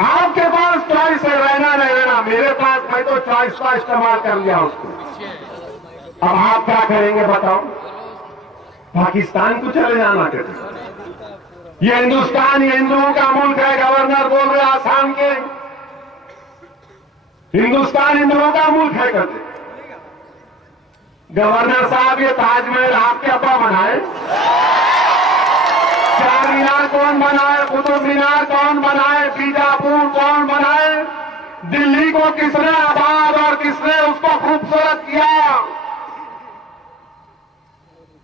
आपके पास चॉइस है, रहना नहीं रहना। मेरे पास, मैं तो चॉइस का इस्तेमाल कर लिया उसको। अब आप क्या करेंगे बताओ? पाकिस्तान को चले जाना कहते? ये हिंदुस्तान ये हिंदुओं का मुल्क है। गवर्नर बोल रहे आसाम के, हिंदुस्तान हिंदुओं का मुल्क है कहते। गवर्नर साहब, ये ताजमहल आपके अब्बा बनाए? चार मीनार कौन बनाए? कुतुब मीनार कौन बनाए? बीजापुर कौन बनाए? दिल्ली को किसने आबाद और किसने उसको खूबसूरत किया?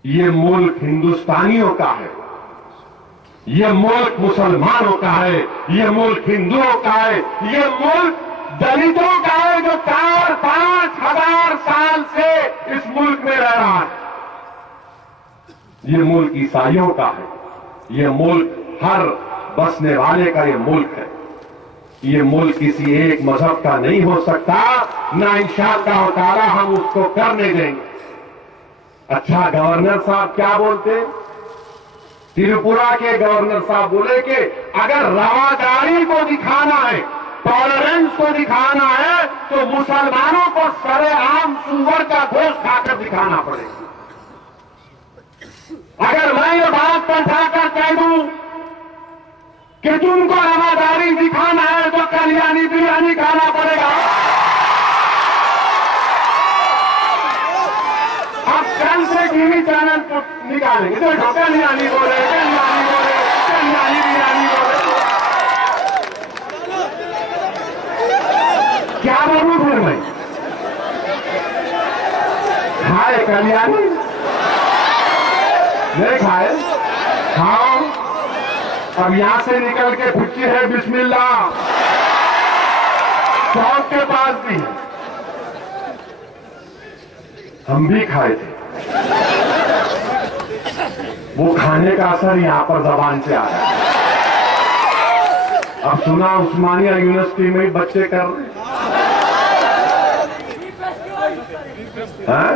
ये मुल्क हिंदुस्तानियों का है, ये मुल्क मुसलमानों का है, ये मुल्क हिंदुओं का है, ये मुल्क दलितों का है जो 4-5 हजार साल से इस मुल्क में रह रहा है। ये मुल्क ईसाइयों का है, ये मुल्क हर बसने वाले का ये मुल्क है। ये मुल्क किसी एक मजहब का नहीं हो सकता, ना इंशाअल्लाह ताला हम उसको करने देंगे। अच्छा, गवर्नर साहब क्या बोलते? त्रिपुरा के गवर्नर साहब बोले कि अगर रवादारी को दिखाना है, टॉलरेंस को दिखाना है, तो मुसलमानों को सरेआम सूअर का गोश्त खाकर दिखाना पड़ेगा। अगर मैं ये बात बैठाकर कह दूं कि तुमको रवादारी दिखाना है तो कल्याणी बिरयानी खाना पड़ेगा। अब कल से टीवी चैनल को निकालेंगे, देखो कल्याणी बोले, कल्याणी बोले, कल्याणी बिरयानी बोले। क्या बोलूं फिर मैं? खाए कल्याणी? नहीं खाए? खाओ। अब यहां से निकल के फुच्ची है बिस्मिल्लाह, चौक के पास भी है, हम भी खाए थे। वो खाने का असर यहां पर जबान से आया। अब सुना उस्मानिया यूनिवर्सिटी में बच्चे कर रहे हैं,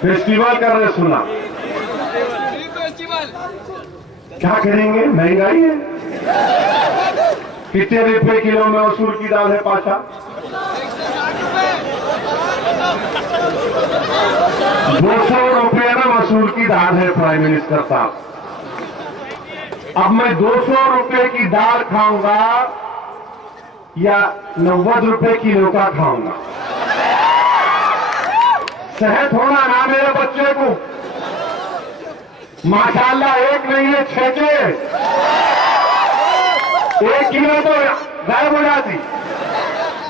फेस्टिवल कर रहे, सुना। क्या करेंगे? महंगाई है। कितने रुपए किलो में मसूर की दाल है पाशा? 200 रुपये में मसूर की दाल है प्राइम मिनिस्टर साहब। अब मैं 200 रुपये की दाल खाऊंगा या 90 रुपये किलो का खाऊंगा? सेहत होना ना मेरे बच्चे को। माशाल्लाह एक नहीं है, 6 1 किलो तो गायब हो जाती।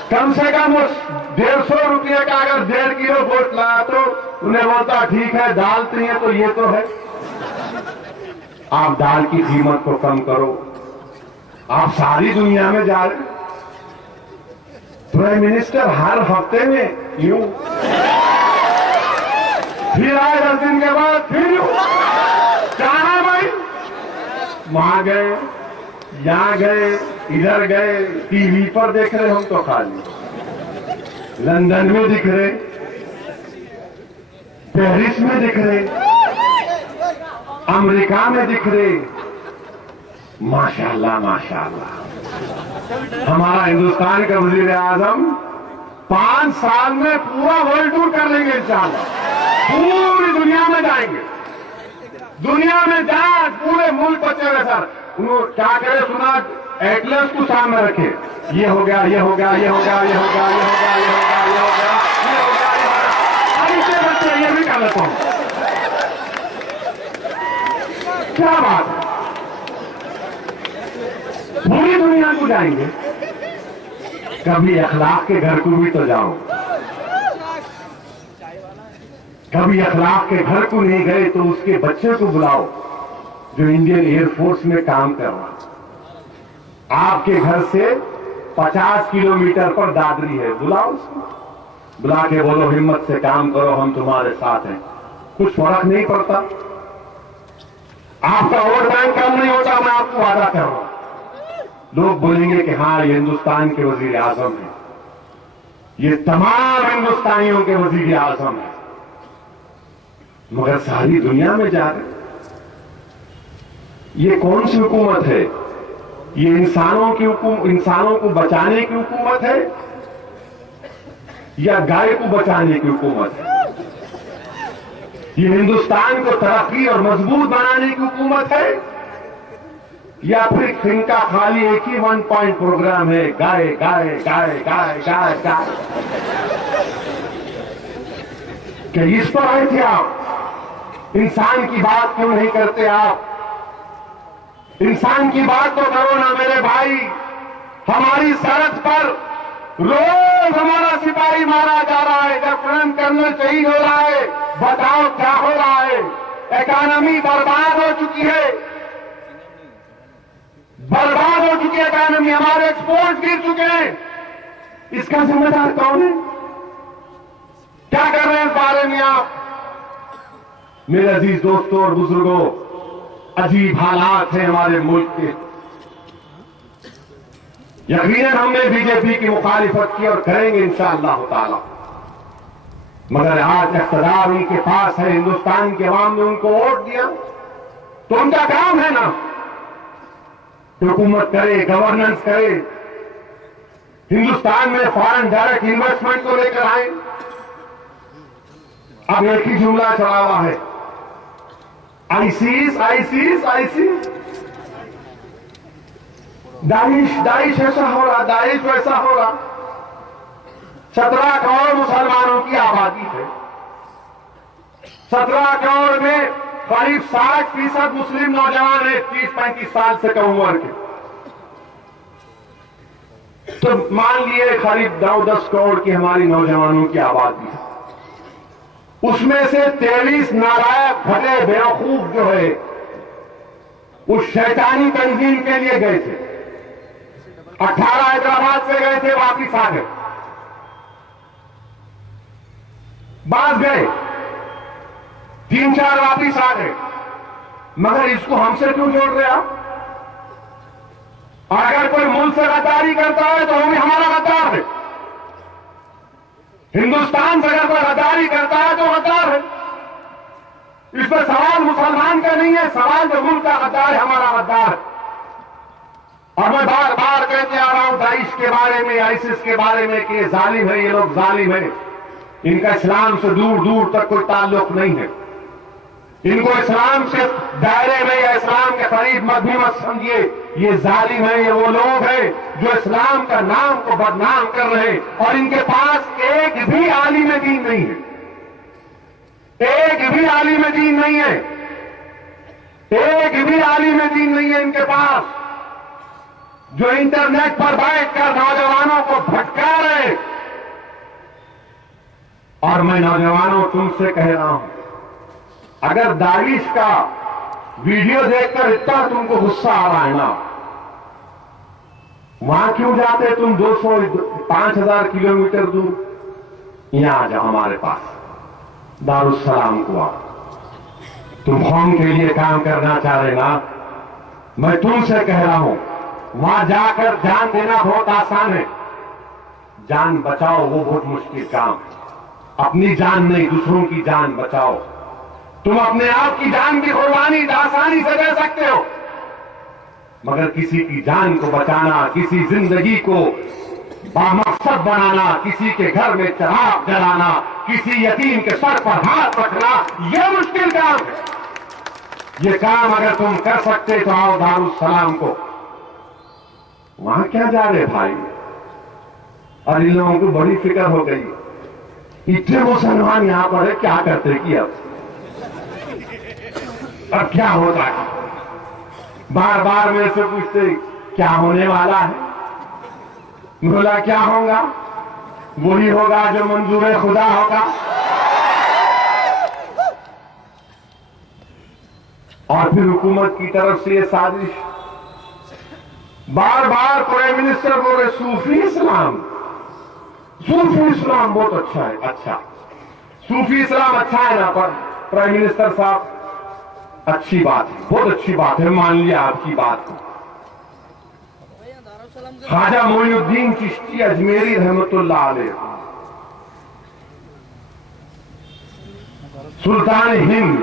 कम से कम उस 150 रुपये का अगर 1.5 किलो गोश्त लाया तो उन्हें बोलता ठीक है, दाल तो है तो ये तो है। आप दाल की कीमत को कम करो। आप सारी दुनिया में जा रहे, प्राइम मिनिस्टर हर हफ्ते में यूं, फिर आए 10 दिन के बाद फिर यूं। कहां भाई? वहां गए, यहां गए, इधर गए, टीवी पर देख रहे हम तो खाली, लंदन में दिख रहे, पेरिस में दिख रहे, अमेरिका में दिख रहे। माशाल्लाह माशाल्लाह। हमारा हिंदुस्तान का वजीर आजम 5 साल में पूरा वर्ल्ड टूर कर लेंगे इंशाअल्लाह। पूरी दुनिया में जाएंगे, दुनिया में जाए, पूरे मुल्क बचे हुए सर। उन्होंने क्या करे सुना? एटलस को सामने रखे, ये हो गया, ये हो गया, ये हो गया, ये हो गया, ये हो गया, ये हो गया, ये हो गया, ये हो गया, ये हो गया। ऐसे बच्चे ये भी कर लेता हूं। क्या बात है? पूरी दुनिया को जाएंगे। कभी अखलाक के घर को भी तो जाओ। कभी अखलाक के घर को नहीं गए तो उसके बच्चे को बुलाओ जो इंडियन एयरफोर्स में काम कर रहा। आपके घर से 50 किलोमीटर पर दादरी है, बुलाओ उसको, बुला के बोलो हिम्मत से काम करो, हम तुम्हारे साथ हैं। कुछ फर्क नहीं पड़ता। आपका वोट बैंक कम नहीं होता, मैं आपको वादा कर रहा हूं। लोग बोलेंगे कि हाँ ये हिंदुस्तान के वजीर आजम है, ये तमाम हिंदुस्तानियों के वजीर आजम है, मगर सारी दुनिया में जा रहे। ये कौन सी हुकूमत है? ये इंसानों को बचाने की हुकूमत है या गाय को बचाने की हुकूमत है? ये हिंदुस्तान को तरक्की और मजबूत बनाने की हुकूमत है या फिर इनका खाली एक ही 1 पॉइंट प्रोग्राम है, गाय गाय गाय गाय गाय गाय? कि इस पर आए थे आप? इंसान की बात क्यों नहीं करते आप? इंसान की बात तो करो ना मेरे भाई। हमारी सरहद पर रोज हमारा सिपाही मारा जा रहा है, लेफ्टिनेंट कर्नल शहीद हो रहा है। बताओ क्या हो रहा है? इकॉनमी बर्बाद हो चुकी है, बर्बाद हो चुकी है इकॉनमी, हमारे एक्सपोर्ट गिर चुके हैं। इसका जिम्मेदार कौन है? क्या कर रहे हैं इस बारे में आप? मेरे अजीज दोस्तों और बुजुर्गों, अजीब हालात हैं हमारे मुल्क के। यकीनन हमने बीजेपी की मुखालिफत की और करेंगे इंशाअल्लाह ताला, मगर आज इख्तियार उनके पास है, हिंदुस्तान के अवाम ने उनको वोट दिया, तो उनका काम है ना हुकूमत करे, गवर्नेंस करे, हिंदुस्तान में फॉरेन डायरेक्ट इन्वेस्टमेंट को लेकर आए। अब एक ही जुमला चला हुआ है, ISIS ISIS ISIS, Daesh Daesh ऐसा हो रहा, दाइश वैसा हो रहा। 17 करोड़ मुसलमानों की आबादी है, 17 करोड़ में करीब 60% मुस्लिम नौजवान है 30-35 साल से कम उम्र के। तो मान लिए करीब 9-10 करोड़ की हमारी नौजवानों की आबादी है। उसमें से 23 नालायक भले बेवकूफ जो है उस शैतानी तंजीम के लिए गए थे। 18 हैदराबाद से गए थे, वापिस आ गए, बात गए, 3-4 वापिस आ गए। मगर इसको हमसे क्यों जोड़ रहे आप? अगर कोई मुल्क से गद्दारी करता है तो वो भी हमारा गद्दार है। हिंदुस्तान से अगर कोई गद्दारी करता है तो गद्दार है। इस पर सवाल मुसलमान का नहीं है, सवाल जो मुल्क का गद्दार है, हमारा गद्दार है। और मैं बार बार कहते आ रहा हूं दाइश के बारे में, आईसिस के बारे में कि ये जालिम है, ये लोग जालिम है। इनका इस्लाम से दूर दूर तक कोई ताल्लुक नहीं है। इनको इस्लाम के दायरे में या इस्लाम के करीब मत भी मत समझिए। ये जालिम है, ये वो लोग हैं जो इस्लाम का नाम को बदनाम कर रहे हैं। और इनके पास एक भी आलिम दीन नहीं है, एक भी आलिम दीन नहीं है, एक भी आलिम दीन नहीं है इनके पास, जो इंटरनेट पर बैठकर नौजवानों को भटका रहे। और मैं नौजवानों तुमसे कह रहा हूं, अगर दाइश का वीडियो देखकर इतना तुमको गुस्सा आ रहा है ना, वहां क्यों जाते तुम 200-5000 किलोमीटर दूर? यहां आ जाओ हमारे पास, दारुस्सलाम को आओ। तुम कौम के लिए काम करना चाह रहे ना, मैं तुमसे कह रहा हूं, वहां जाकर जान देना बहुत आसान है, जान बचाओ वो बहुत मुश्किल काम है। अपनी जान नहीं, दूसरों की जान बचाओ। तुम अपने आप की जान की कुर्बानी आसानी से दे सकते हो, मगर किसी की जान को बचाना, किसी जिंदगी को बामकसद बनाना, किसी के घर में चिराग जलाना, किसी यतीम के सर पर हाथ रखना, यह मुश्किल काम है। यह काम अगर तुम कर सकते तो आओ दारुस्सलाम को। वहां क्या जा रहे भाई? और इन लोगों को बड़ी फिक्र हो गई, इतने मुसलमान यहां पर है, क्या करते कि अब क्या होता है? बार बार मेरे से पूछते क्या होने वाला है? बोला क्या होगा? वही होगा जो मंजूर खुदा होगा। और फिर हुकूमत की तरफ से ये साजिश, बार बार प्राइम मिनिस्टर बोल रहे सूफी इस्लाम, सूफी इस्लाम बहुत अच्छा है। अच्छा, सूफी इस्लाम अच्छा है ना, पर प्राइम मिनिस्टर साहब अच्छी बात है, बहुत अच्छी बात है, मान लिया आपकी बात को। ख्वाजा मोइनुद्दीन चिश्ती अजमेरी रहमतुल्लाह अलैह, सुल्तान हिंद,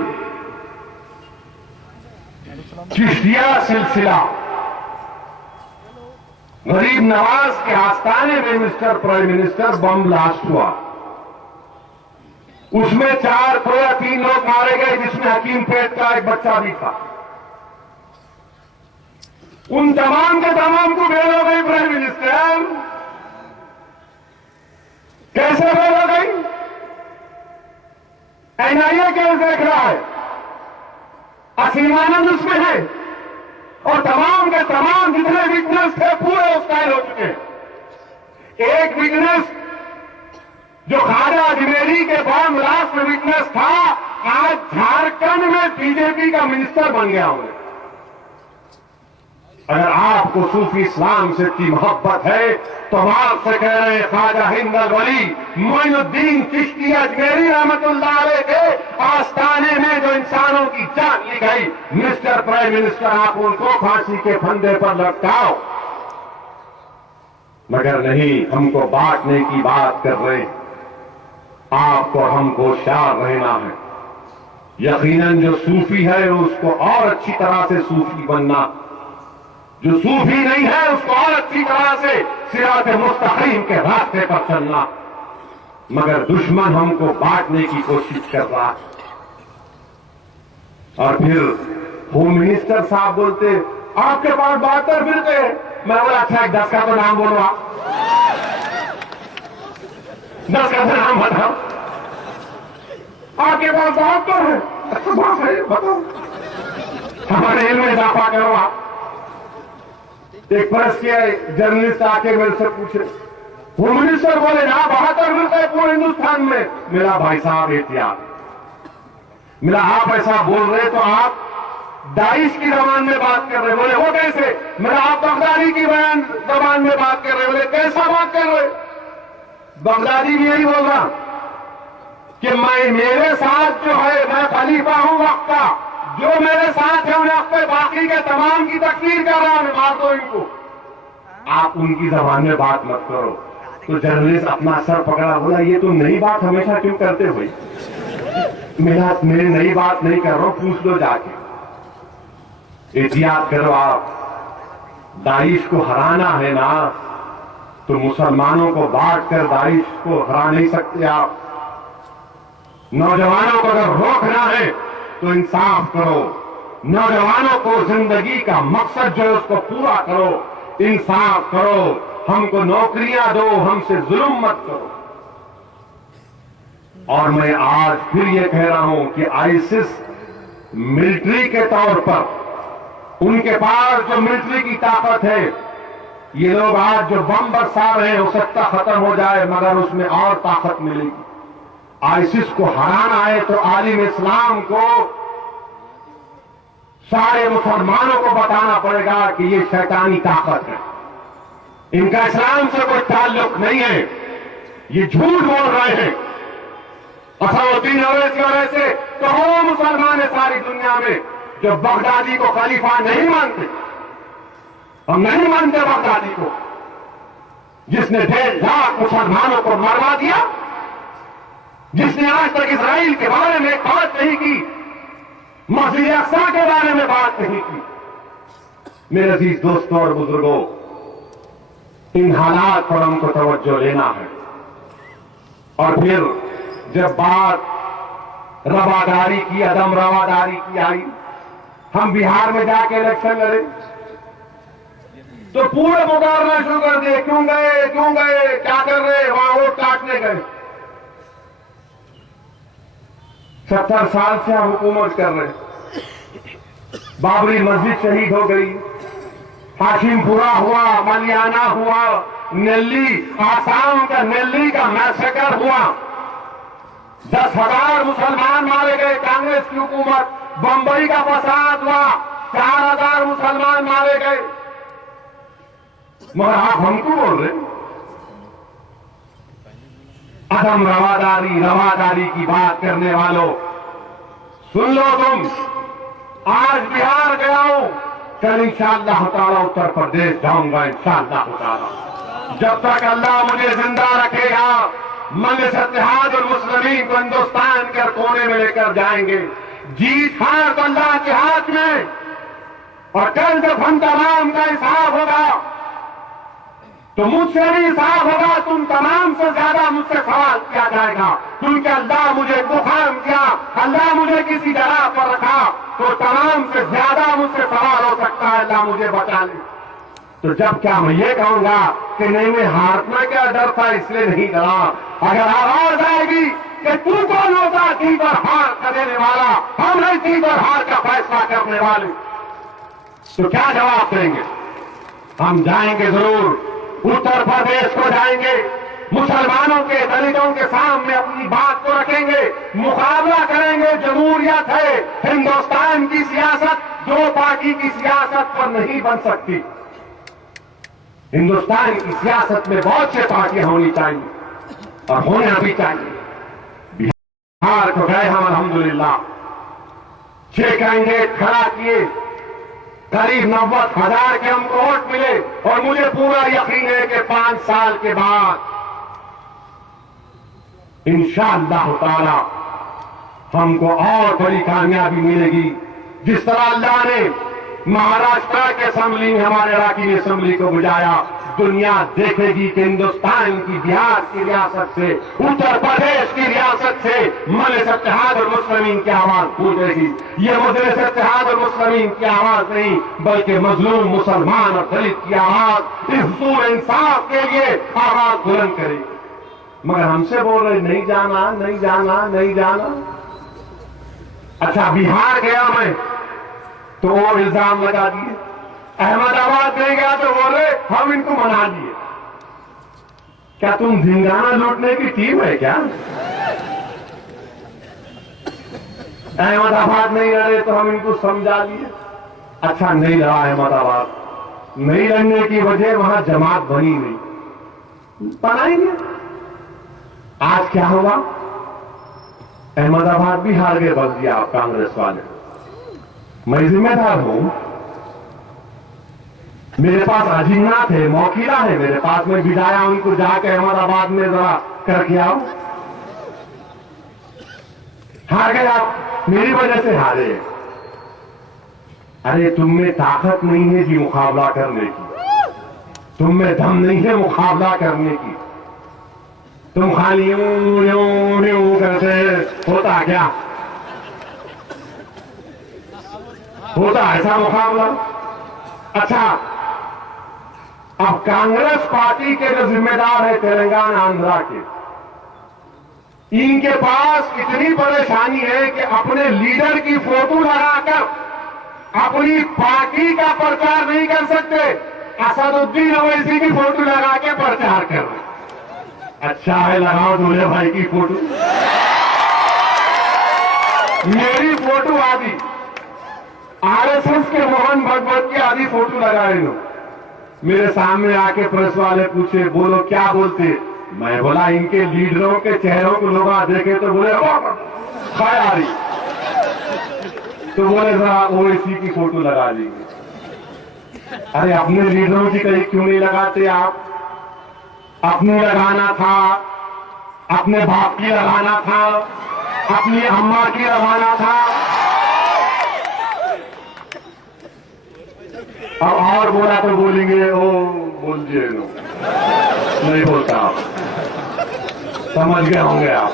चिश्तिया सिलसिला, गरीब नवाज के आस्थाने में mister prime minister bomb blast हुआ, उसमें 4 या 3 लोग मारे गए, जिसमें हकीम पेट का एक बच्चा भी था। उन तमाम के तमाम को बेल हो गई प्राइम मिनिस्टर, कैसे बेल हो गई? NIA केस देख रहा है, असीमानंद उसमें है, और तमाम के तमाम जितने विटनेस थे पूरे उसकायल हो चुके हैं। एक विटनेस जो ख्वाजा अजमेरी के बॉम्ब ब्लास्ट में विटनेस था, आज झारखंड में बीजेपी का मिनिस्टर बन गया हूं। अगर आपको सूफी इस्लाम से इतनी मोहब्बत है तो हम आपसे कह रहे हैं, ख्वाजा हिंदल वली मोइनुद्दीन चिश्ती अजमेरी रहमतुल्लाह अलैह के आस्थाने में जो इंसानों की जान ली गई, मिस्टर प्राइम मिनिस्टर, आप उनको फांसी के फंदे पर लटकाओ। मगर नहीं, हमको बांटने की बात कर रहे हैं। आपको हमको होशियार रहना है। यकीनन जो सूफी है उसको और अच्छी तरह से सूफी बनना, जो सूफी नहीं है उसको और अच्छी तरह से सिरात मुस्तकीम के रास्ते पर चलना। मगर दुश्मन हमको बांटने की कोशिश कर रहा है। और फिर होम मिनिस्टर साहब बोलते, आपके पास 72 फिरके। मैं बोला, अच्छा 10 का तो नाम बोलो आप, 10 का तो नाम बताओ। आपके पास 72 है, अच्छा बात है, बताओ, हमारे इल्म में इजाफा करो आप। एक प्रेस के जर्नलिस्ट आके मेरे से पूछे, होम मिनिस्टर बोले ना 72 मिलता है पूरे हिंदुस्तान में। मेरा भाई साहब एहतियात, मेरा आप ऐसा बोल रहे तो आप दाइश की जबान में बात कर रहे। बोले वो कैसे? मेरा आप बगदादी की जबान में बात कर रहे। बोले कैसा बात कर रहे? बगदादी भी यही बोल रहा कि मैं, मेरे साथ जो है, मैं खलीफा हूं वक्त का, जो मेरे साथ है उन्हें अपने बाकी के तमाम की तकफीर कर रहा हूं, मार दो इनको। आप उनकी जबान में बात मत करो। तो जर्नलिस्ट अपना सर पकड़ा, बोला ये तुम नई बात हमेशा क्यों करते हो? मेरी नई बात नहीं कर रहा हूं, पूछ लो जाके। एहतियात करो आप। दाइश को हराना है ना, तो मुसलमानों को बांट कर दाइश को हरा नहीं सकते आप। नौजवानों को अगर रोकना है तो इंसाफ करो। नौजवानों को जिंदगी का मकसद जो है उसको पूरा करो, इंसाफ करो, हमको नौकरियां दो, हमसे जुल्म मत करो। और मैं आज फिर ये कह रहा हूं कि आईसिस मिलिट्री के तौर पर, उनके पास जो मिलिट्री की ताकत है, ये लोग आज जो बम बरसा रहे हैं हो सकता खत्म हो जाए, मगर उसमें और ताकत मिलेगी। आईसिस को हराना है तो आलिम इस्लाम को, सारे मुसलमानों को बताना पड़ेगा कि ये शैतानी ताकत है, इनका इस्लाम से कोई ताल्लुक नहीं है, ये झूठ बोल रहे हैं। असदुद्दीन ओवैसी और ऐसे करोड़ों मुसलमान है सारी दुनिया में जो बगदादी को खलीफा नहीं मानते। हम नहीं मानते बगदादी को, जिसने 1.5 लाख मुसलमानों को मरवा दिया, जिसने आज तक इजराइल के बारे में बात नहीं की, मस्जिद अक्सा के बारे में बात नहीं की। मेरे अजीज दोस्तों और बुजुर्गों, इन हालात पर हमको तवज्जो लेना है। और फिर जब बात रवादारी की, अदम रवादारी की आई, हम बिहार में जाके इलेक्शन लड़े तो पूरे मुकाबला शुरू कर दिए, क्यों गए, क्या कर रहे, वहां वोट काटने गए। 70 साल से हम हुकूमत कर रहे। बाबरी मस्जिद शहीद हो गई, हाशिमपुरा हुआ, मलियाना हुआ, नेल्ली, आसाम का नेल्ली का मैसेकर हुआ, 10,000 मुसलमान मारे गए कांग्रेस की हुकूमत। बंबई का फसाद हुआ, 4,000 मुसलमान मारे गए। मगर आप हमको बोल रहे अदम रवादारी की बात करने वालों, सुन लो तुम। आज बिहार गया हूं, कल इंशाअल्लाह ताला उत्तर प्रदेश जाऊंगा इंशाअल्लाह ताला। जब तक अल्लाह मुझे जिंदा रखेगा, मजलिस इत्तेहाद और मुस्लिमीन को हिंदुस्तान के कोने में लेकर जाएंगे। जीत हार तो अल्लाह के हाथ में। और कल जब हम तमाम का हिसाब होगा तो मुझसे भी हिसाब होगा, तुम तमाम से ज्यादा मुझसे सवाल किया जाएगा। क्योंकि अल्लाह मुझे मुखाम किया, अल्लाह मुझे किसी जगह पर रखा, तो तमाम से ज्यादा मुझसे सवाल हो सकता है, अल्लाह मुझे बचा ले। तो जब क्या मैं ये कहूंगा कि नहीं, मैं हारना क्या डर था इसलिए नहीं डरा। अगर आवाज आएगी कि तू कौन होता जीत और हार का देने वाला, हम नहीं जीत और हार का फैसला करने वाले। तो क्या जवाब देंगे? हम जाएंगे जरूर, उत्तर प्रदेश को जाएंगे, मुसलमानों के, दलितों के सामने अपनी बात को रखेंगे, मुकाबला करेंगे। जमहूरियत है हिंदुस्तान की सियासत, दो पार्टी की सियासत पर नहीं बन सकती। हिंदुस्तान की सियासत में बहुत से पार्टियां होनी चाहिए और होना भी चाहिए। बिहार को गए हम अल्हम्दुलिल्लाह, 6 कैंडिडेट खड़ा किए, करीब 90,000 के हमको वोट मिले और मुझे पूरा यकीन है कि 5 साल के बाद इंशाअल्लाह ताला हमको और बड़ी कामयाबी मिलेगी। जिस तरह अल्लाह ने महाराष्ट्र के असेंबली में हमारे इलाकी असेंबली को बुझाया, दुनिया देखेगी कि हिंदुस्तान की, बिहार की रियासत से, उत्तर प्रदेश की रियासत से मजलिस इत्तेहाद और मुस्लिमीन की आवाज गूंजेगी। ये मजलिस इत्तेहाद और मुस्लिमीन की आवाज नहीं, बल्कि मजलूम मुसलमान और दलित की आवाज, इस हुसूल इंसाफ के लिए आवाज बुलंद करेगी। मगर हमसे बोल रहे नहीं जाना, नहीं जाना, नहीं जाना। अच्छा, बिहार गया मैं तो वो इल्जाम लगा दिए, अहमदाबाद नहीं गया तो बोले हम इनको मना दिए। क्या तुम धिंगाना लूटने की टीम है क्या? अहमदाबाद नहीं लड़े तो हम इनको समझा लिए। अच्छा, नहीं लड़ा अहमदाबाद, नहीं लड़ने की वजह वहां जमात बनी नहीं, बनाएंगे। आज क्या हुआ? अहमदाबाद भी हार गए, बस दिया आप कांग्रेस वाले। मैं जिम्मेदार हूं, मेरे पास अजीना थे, मौकीला है मेरे पास, मैं बिठाया उनको जाके अहमदाबाद में जरा करके आओ। हार गए आप, मेरी वजह से हारे। अरे तुम में ताकत नहीं है जी मुकाबला करने की, तुम में दम नहीं है मुकाबला करने की, तुम खाली यूं यूं यूं करते। होता क्या? होता ऐसा मुकाबला? अच्छा, अब कांग्रेस पार्टी के जो जिम्मेदार है तेलंगाना आंध्रा के, इनके पास इतनी परेशानी है कि अपने लीडर की फोटो लगाकर अपनी पार्टी का प्रचार नहीं कर सकते, असदुद्दीन ओवैसी की फोटो लगा के प्रचार कर रहे। अच्छा है, लगाओ दूल्हे भाई की फोटो, मेरी फोटो आदि, आरएसएस के मोहन भगवत की आदि फोटो लगाए लो। मेरे सामने आके प्रेस वाले पूछे, बोलो क्या बोलते? मैं बोला इनके लीडरों के चेहरों को लोग देखे तो बोले खाया आ रही, तो बोले जरा ओवैसी की फोटो लगा लीजिए। अरे अपने लीडरों की कहीं क्यों नहीं लगाते आप? अपनी लगाना था, अपने बाप की लगाना था, अपनी अम्मा की लगाना था। अब और बोला तो बोलेंगे ओ बोल दिए, नहीं बोलता आप, समझ गए होंगे आप।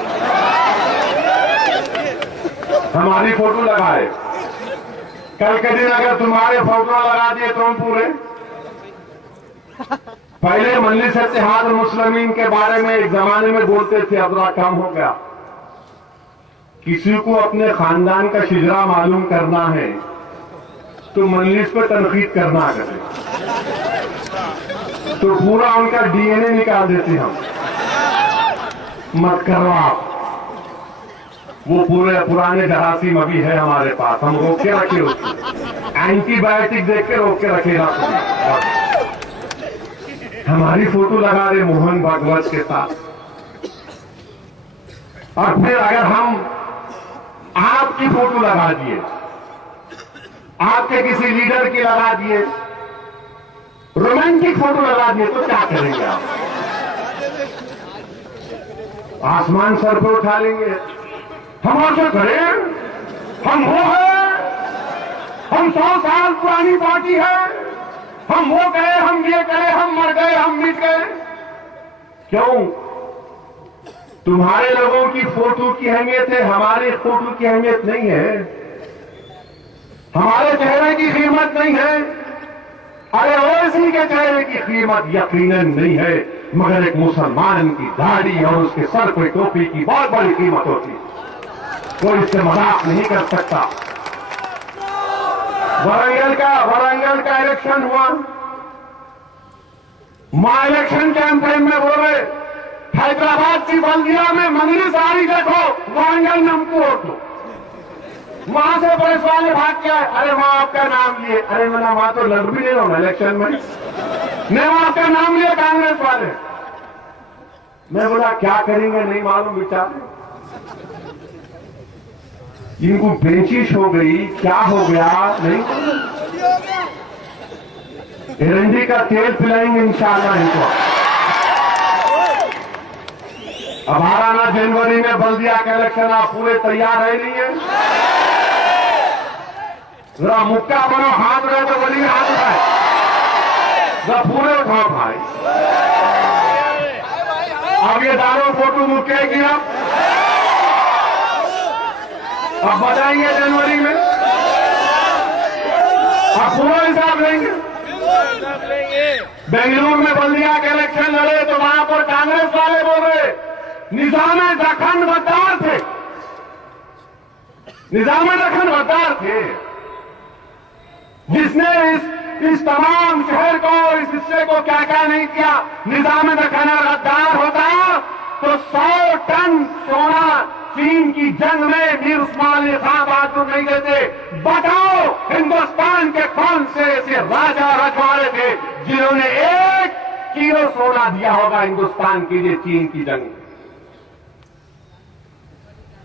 हमारी फोटो लगाए, कल के दिन अगर तुम्हारे फोटो लगा दिए तो हम पूरे। पहले मजलिस इत्तेहाद मुस्लिमीन के बारे में एक जमाने में बोलते थे, अब थोड़ा कम हो गया। किसी को अपने खानदान का शिजरा मालूम करना है तो मजलिस को तनकीद करना करे, तो पूरा उनका डीएनए निकाल देते हम। मत करो आप, वो पूरे पुराने जरासीम अभी है हमारे पास, हम रोक के रखे उसको, एंटीबायोटिक देख के रोक के रखेगा। हमारी फोटो लगा रहे मोहन भागवत के साथ, और फिर अगर हम आपकी फोटो लगा दिए, आपके किसी लीडर की लगा दिए, रोमांटिक फोटो लगा दिए, तो क्या करेंगे आप? आसमान सर पर उठा लेंगे। हम ऐसे करें, हम वो है, हम 100 साल पुरानी पार्टी है, हम वो गए, हम ये गए, हम मर गए, हम मिट गए। क्यों? तुम्हारे लोगों की फोटो की अहमियत है, हमारी फोटो की अहमियत नहीं है, हमारे चेहरे की कीमत नहीं है। अरे ओवैसी के चेहरे की कीमत यकीनन नहीं है, मगर एक मुसलमान की दाढ़ी और उसके सर पे टोपी की बहुत बड़ी कीमत होती है। कोई इससे मजाक नहीं कर सकता। वरंगल का इलेक्शन हुआ, मां इलेक्शन कैंपेन में बोले हैदराबाद की बल्दिया में मंगली सारी देखो, वरंगल में हमको वोट दो। वहां से पुलिस वाले भाग के आए, अरे वहां आपका नाम लिए। अरे मैंने वहां तो लड़ भी नहीं रहा इलेक्शन में, मैं वहां आपका नाम लिए कांग्रेस वाले। मैं बोला क्या करेंगे नहीं मालूम, बेचारे इनको पेचिश हो गई, क्या हो गया नहीं। एरंडी का तेल पिलाएंगे इंशाअल्लाह इनको। अब आना जनवरी में बल्दिया का इलेक्शन, आप पूरे तैयार है नहीं है? जरा मुक्का बनो, हाथ रहे तो बोलिए हाथ उठाए, जरा पूरे उठाओ भाई। अब ये दारू फोटो मुक्केगी, अब बताएंगे जनवरी में, अब पूरा हिसाब लेंगे। बेंगलुरु में बल्दिया के इलेक्शन लड़े तो वहां पर कांग्रेस वाले बोल रहे निजाम दखन गद्दार थे, निजाम दखन गद्दार थे, जिसने इस तमाम शहर को, इस हिस्से को क्या क्या नहीं किया। निजाम दखन गद्दार होता तो 100 टन सोना चीन की जंग में मीर उस्मान अली खां बहादुर नहीं देते। बताओ हिंदुस्तान के कौन से ऐसे राजा रजवाड़े थे जिन्होंने 1 किलो सोना दिया होगा हिंदुस्तान के लिए चीन की जंग में।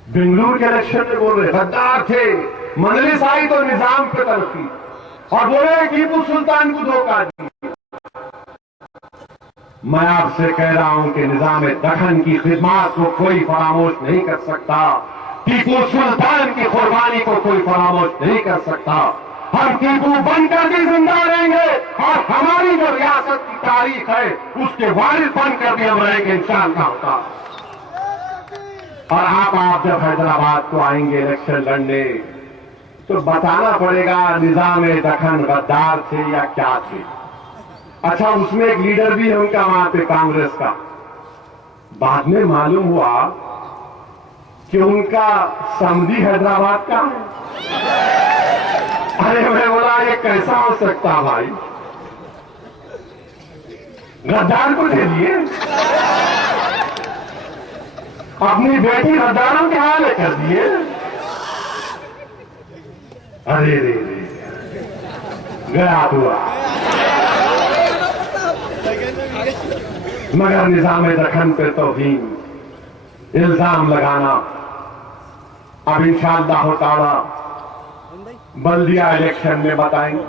बेंगलुरु के इलेक्शन में बोल रहे गद्दार थे, मजलिस आई तो निजाम पे तरफी, और बोले टीपू सुल्तान को धोखा दी। मैं आपसे कह रहा हूं कि निजाम दखन की खिदमत को कोई फरामोश नहीं कर सकता, टीपू सुल्तान की कुर्बानी को कोई फरामोश नहीं कर सकता। हम टीपू बनकर भी जिंदा रहेंगे और हमारी जो रियासत की तारीख है उसके वारिस बनकर भी हम रहेंगे इंशाअल्लाह। और आप जब हैदराबाद को आएंगे इलेक्शन लड़ने तो बताना पड़ेगा निजाम दखन गद्दार थे या क्या थे। अच्छा, उसमें एक लीडर भी है उनका वहां पे कांग्रेस का। बाद में मालूम हुआ कि उनका समधी हैदराबाद का है। अरे मैं बोला ये कैसा हो सकता भाई, गद्दार को दे दिए, अपनी बेटी गद्दारों के हवाले कर दिए। अरे रे गया हुआ। मगर निजाम दखन पे तो भी इल्जाम लगाना अब इंशाअल्लाह ताला बल्दिया इलेक्शन में बताएंगे।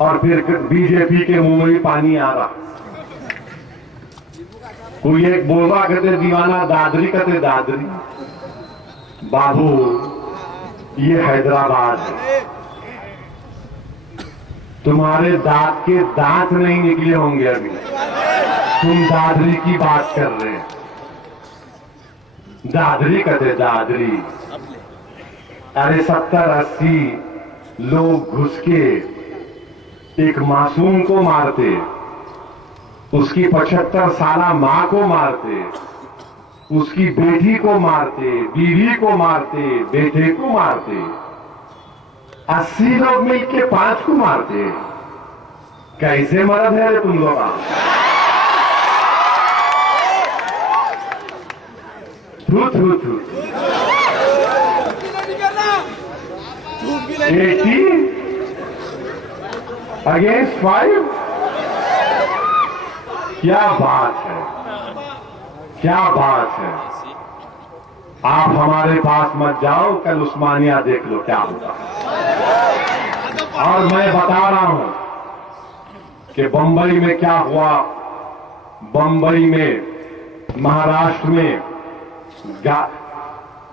और फिर बीजेपी के मुंह में पानी आ रहा। कोई एक बोलवा कहते दीवाना दादरी कहते दादरी, बाबू ये हैदराबाद है, तुम्हारे दांत के दांत नहीं निकले होंगे अभी, तुम दादरी की बात कर रहे हैं। दादरी कहते दादरी, अरे 70-80 लोग घुस के एक मासूम को मारते, उसकी 75 साला मां को मारते, उसकी बेटी को मारते, बीवी को मारते, बेटे को मारते, 80 लोग मिलके 5 को मारते। कैसे मर्द है रे तुम लोग? थू 80 अगेंस्ट 5, क्या बात है, क्या बात है। आप हमारे पास मत जाओ, कल उस्मानिया देख लो क्या होगा। और मैं बता रहा हूं कि बंबई में क्या हुआ। बंबई में, महाराष्ट्र में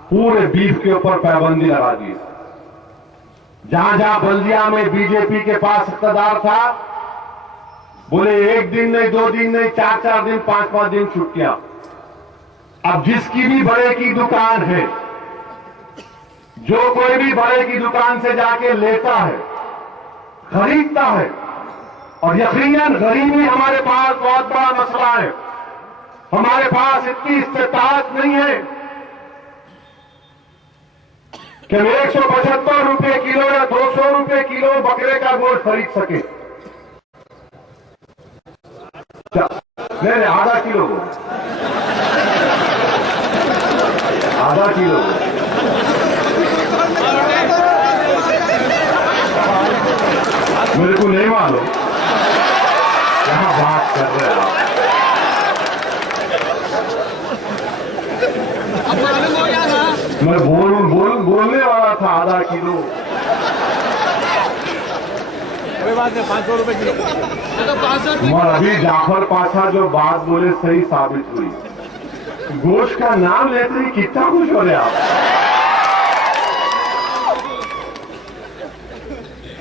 पूरे बीफ के ऊपर पाबंदी लगा दी। जहां जहां बल्दिया में बीजेपी के पास इख्तियार था, बोले 1 दिन नहीं, 2 दिन नहीं, 4-4 दिन, 5-5 दिन छुट्टियां। अब जिसकी भी बड़े की दुकान है, जो कोई भी बड़े की दुकान से जाके लेता है, खरीदता है। और यकीनन गरीबी हमारे पास बहुत बड़ा मसला है। हमारे पास इतनी इस्तेताअत नहीं है कि हम 175 रुपए किलो या 200 रुपए किलो बकरे का गोश्त खरीद सके। नहीं, आधा किलो, आधा किलो। मेरे को नहीं मालूम क्या बात कर रहे हैं आप। मैं बोलने वाला था आधा किलो। कोई बात नहीं, 500 रुपए किलो। मगर अभी जाफर पाशा जो बात बोले सही साबित हुई। गोश्त का नाम लेते ही कितना खुश हो रहे आप।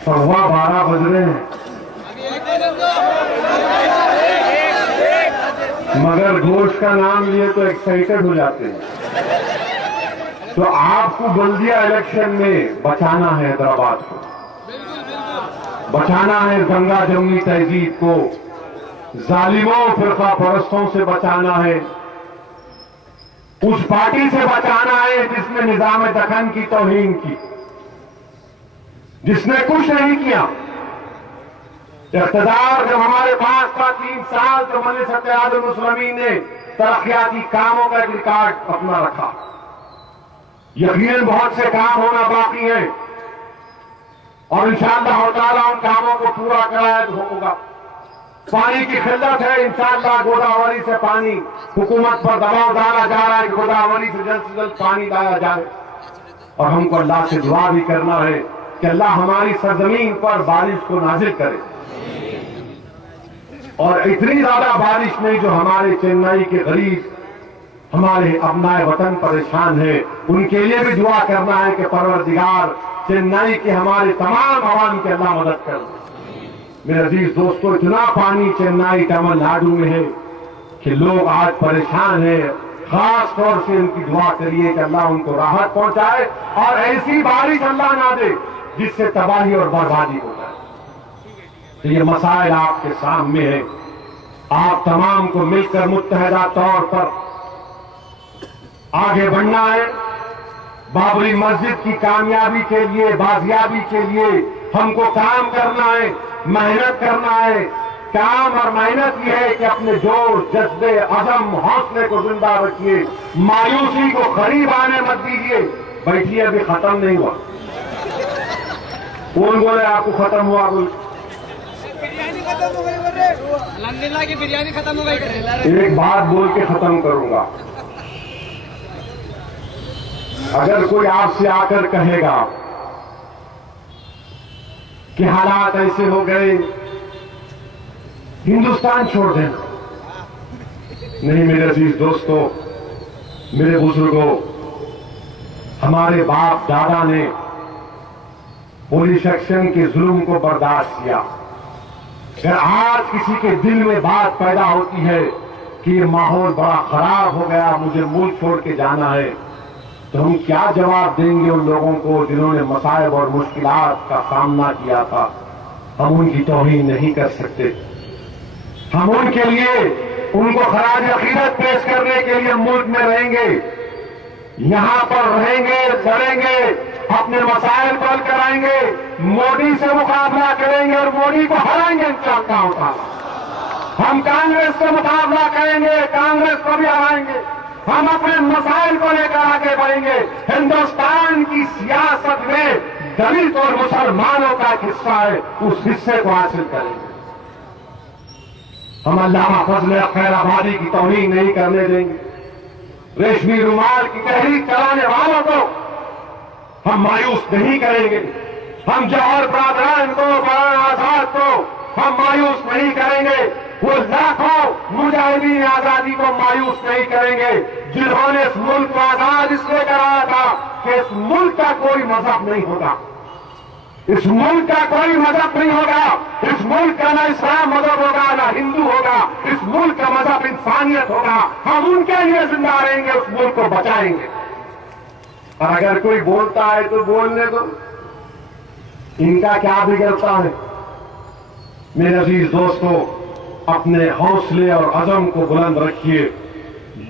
12:15 बज रहे हैं, मगर गोश्त का नाम लिए तो एक्साइटेड हो जाते हैं। तो आपको बल्दिया इलेक्शन में बचाना है हैदराबाद को, बचाना है गंगा जमुनी तहजीब को, जालिमों फिरका परस्तों से बचाना है, उस पार्टी से बचाना है जिसने निजाम दखन की तौहीन की, जिसने कुछ नहीं किया। इक़्तिदार जब हमारे पास था 3 साल, तो मजलिस इत्तेहादुल मुस्लिमीन ने तरक्याती कामों का एक रिकॉर्ड अपना रखा। यकीनन बहुत से काम होना बाकी है और इंशाअल्लाह ताला उन कामों को पूरा कराया होगा। पानी की किल्लत है, इंशाअल्लाह गोदावरी से पानी, हुकूमत पर दबाव डाला जा रहा है कि गोदावरी से जल्द पानी लाया जाए। और हमको अल्लाह से दुआ भी करना है कि अल्लाह हमारी सरजमीन पर बारिश को नाजिल करे, और इतनी ज्यादा बारिश नहीं जो हमारे चेन्नई के गरीब, हमारे अपनाए वतन परेशान है, उनके लिए भी दुआ करना है कि परवरदिगार चेन्नई के हमारे तमाम आवाम की अल्लाह मदद कर दे। मेरे अजीज दोस्तों, इतना पानी चेन्नई तमिलनाडु में है कि लोग आज परेशान हैं। खास तौर से उनकी दुआ करिए कि अल्लाह उनको राहत पहुंचाए और ऐसी बारिश अल्लाह ना दे जिससे तबाही और बर्बादी हो जाए। तो ये मसाइल आपके सामने है, आप तमाम को मिलकर मुत्तहदा तौर पर आगे बढ़ना है। बाबरी मस्जिद की कामयाबी के लिए, बाजियाबी के लिए हमको काम करना है, मेहनत करना है। काम और मेहनत ये है कि अपने जोश, जज्बे, अज़म, हौसले को जिंदा रखिए, मायूसी को करीब आने मत दीजिए। बैठिए, अभी खत्म नहीं हुआ। कौन बोले आपको खत्म हुआ? बोल, बिरयानी खत्म हो गई, अल्हम्दुलिल्लाह की बिरयानी खत्म हो गई। एक बात बोल के खत्म करूंगा। अगर कोई आपसे आकर कहेगा कि हालात ऐसे हो गए, हिंदुस्तान छोड़ देना, नहीं मेरे अजीज दोस्तों, मेरे बुजुर्गों, हमारे बाप दादा ने पुलिस एक्शन के जुल्म को बर्दाश्त किया। अगर आज किसी के दिल में बात पैदा होती है कि ये माहौल बड़ा खराब हो गया, मुझे मुल्क छोड़ के जाना है, तो हम क्या जवाब देंगे उन लोगों को जिन्होंने मसाइब और मुश्किलात का सामना किया था? हम उनकी तौहीन नहीं कर सकते। हम उनके लिए, उनको खराज अकीदत पेश करने के लिए मुल्क में रहेंगे, यहां पर रहेंगे, लड़ेंगे, अपने मसाइल को हल कराएंगे, मोदी से मुकाबला करेंगे और मोदी को हराएंगे इंशाअल्लाह ताला। हम कांग्रेस से मुकाबला करेंगे, कांग्रेस को भी हराएंगे। हम अपने मसाइल को लेकर आगे बढ़ेंगे। हिंदुस्तान की सियासत में दलित और मुसलमानों का एक हिस्सा है, उस हिस्से को हासिल करेंगे। हम अल्लामा फजल खैर आबादी की तौहीन नहीं करने देंगे। रेशमी रुमाल की तहरीक चलाने वालों को हम मायूस नहीं करेंगे। हम जौहर बरादरान को, मौलाना आजाद को हम मायूस नहीं करेंगे। वो लाखों मुजाहिदीन आजादी को मायूस नहीं करेंगे जिन्होंने इस मुल्क को आजाद इसलिए कराया था कि इस मुल्क का कोई मजहब नहीं होगा, इस मुल्क का कोई मजहब नहीं होगा, इस मुल्क का ना इस्लाम मजहब होगा, ना हिंदू होगा, इस मुल्क का मजहब इंसानियत होगा। हम उनके लिए जिंदा रहेंगे, उस मुल्क को बचाएंगे। और अगर कोई बोलता है तो बोलने दो, इनका क्या बिगड़ता है? मेरे अजीज दोस्तों, अपने हौसले और अज़म को बुलंद रखिए।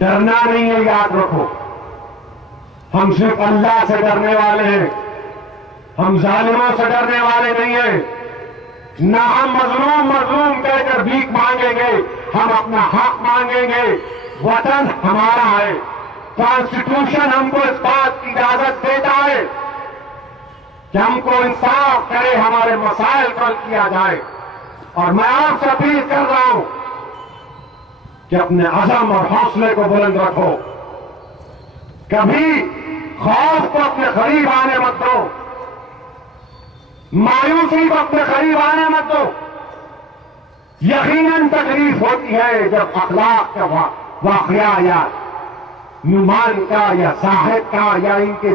डरना नहीं है, याद रखो। हम सिर्फ अल्लाह से डरने वाले हैं, हम जालिमों से डरने वाले नहीं हैं। ना हम मजलूम मजलूम कहकर भीख मांगेंगे, हम अपना हक मांगेंगे। वतन हमारा है, कॉन्स्टिट्यूशन हमको इस बात की इजाजत देता है कि हमको इंसाफ करे, हमारे मसाइल को हल किया जाए। और मैं आपसे अपील कर रहा हूं कि अपने अज़म और हौसले को बुलंद रखो। कभी खौफ को अपने करीब आने मत दो, मायूसी को अपने करीब आने मत दो। यकीनन तकलीफ होती है जब अखलाक का वाकया या नुमान का या साहिब का या इनके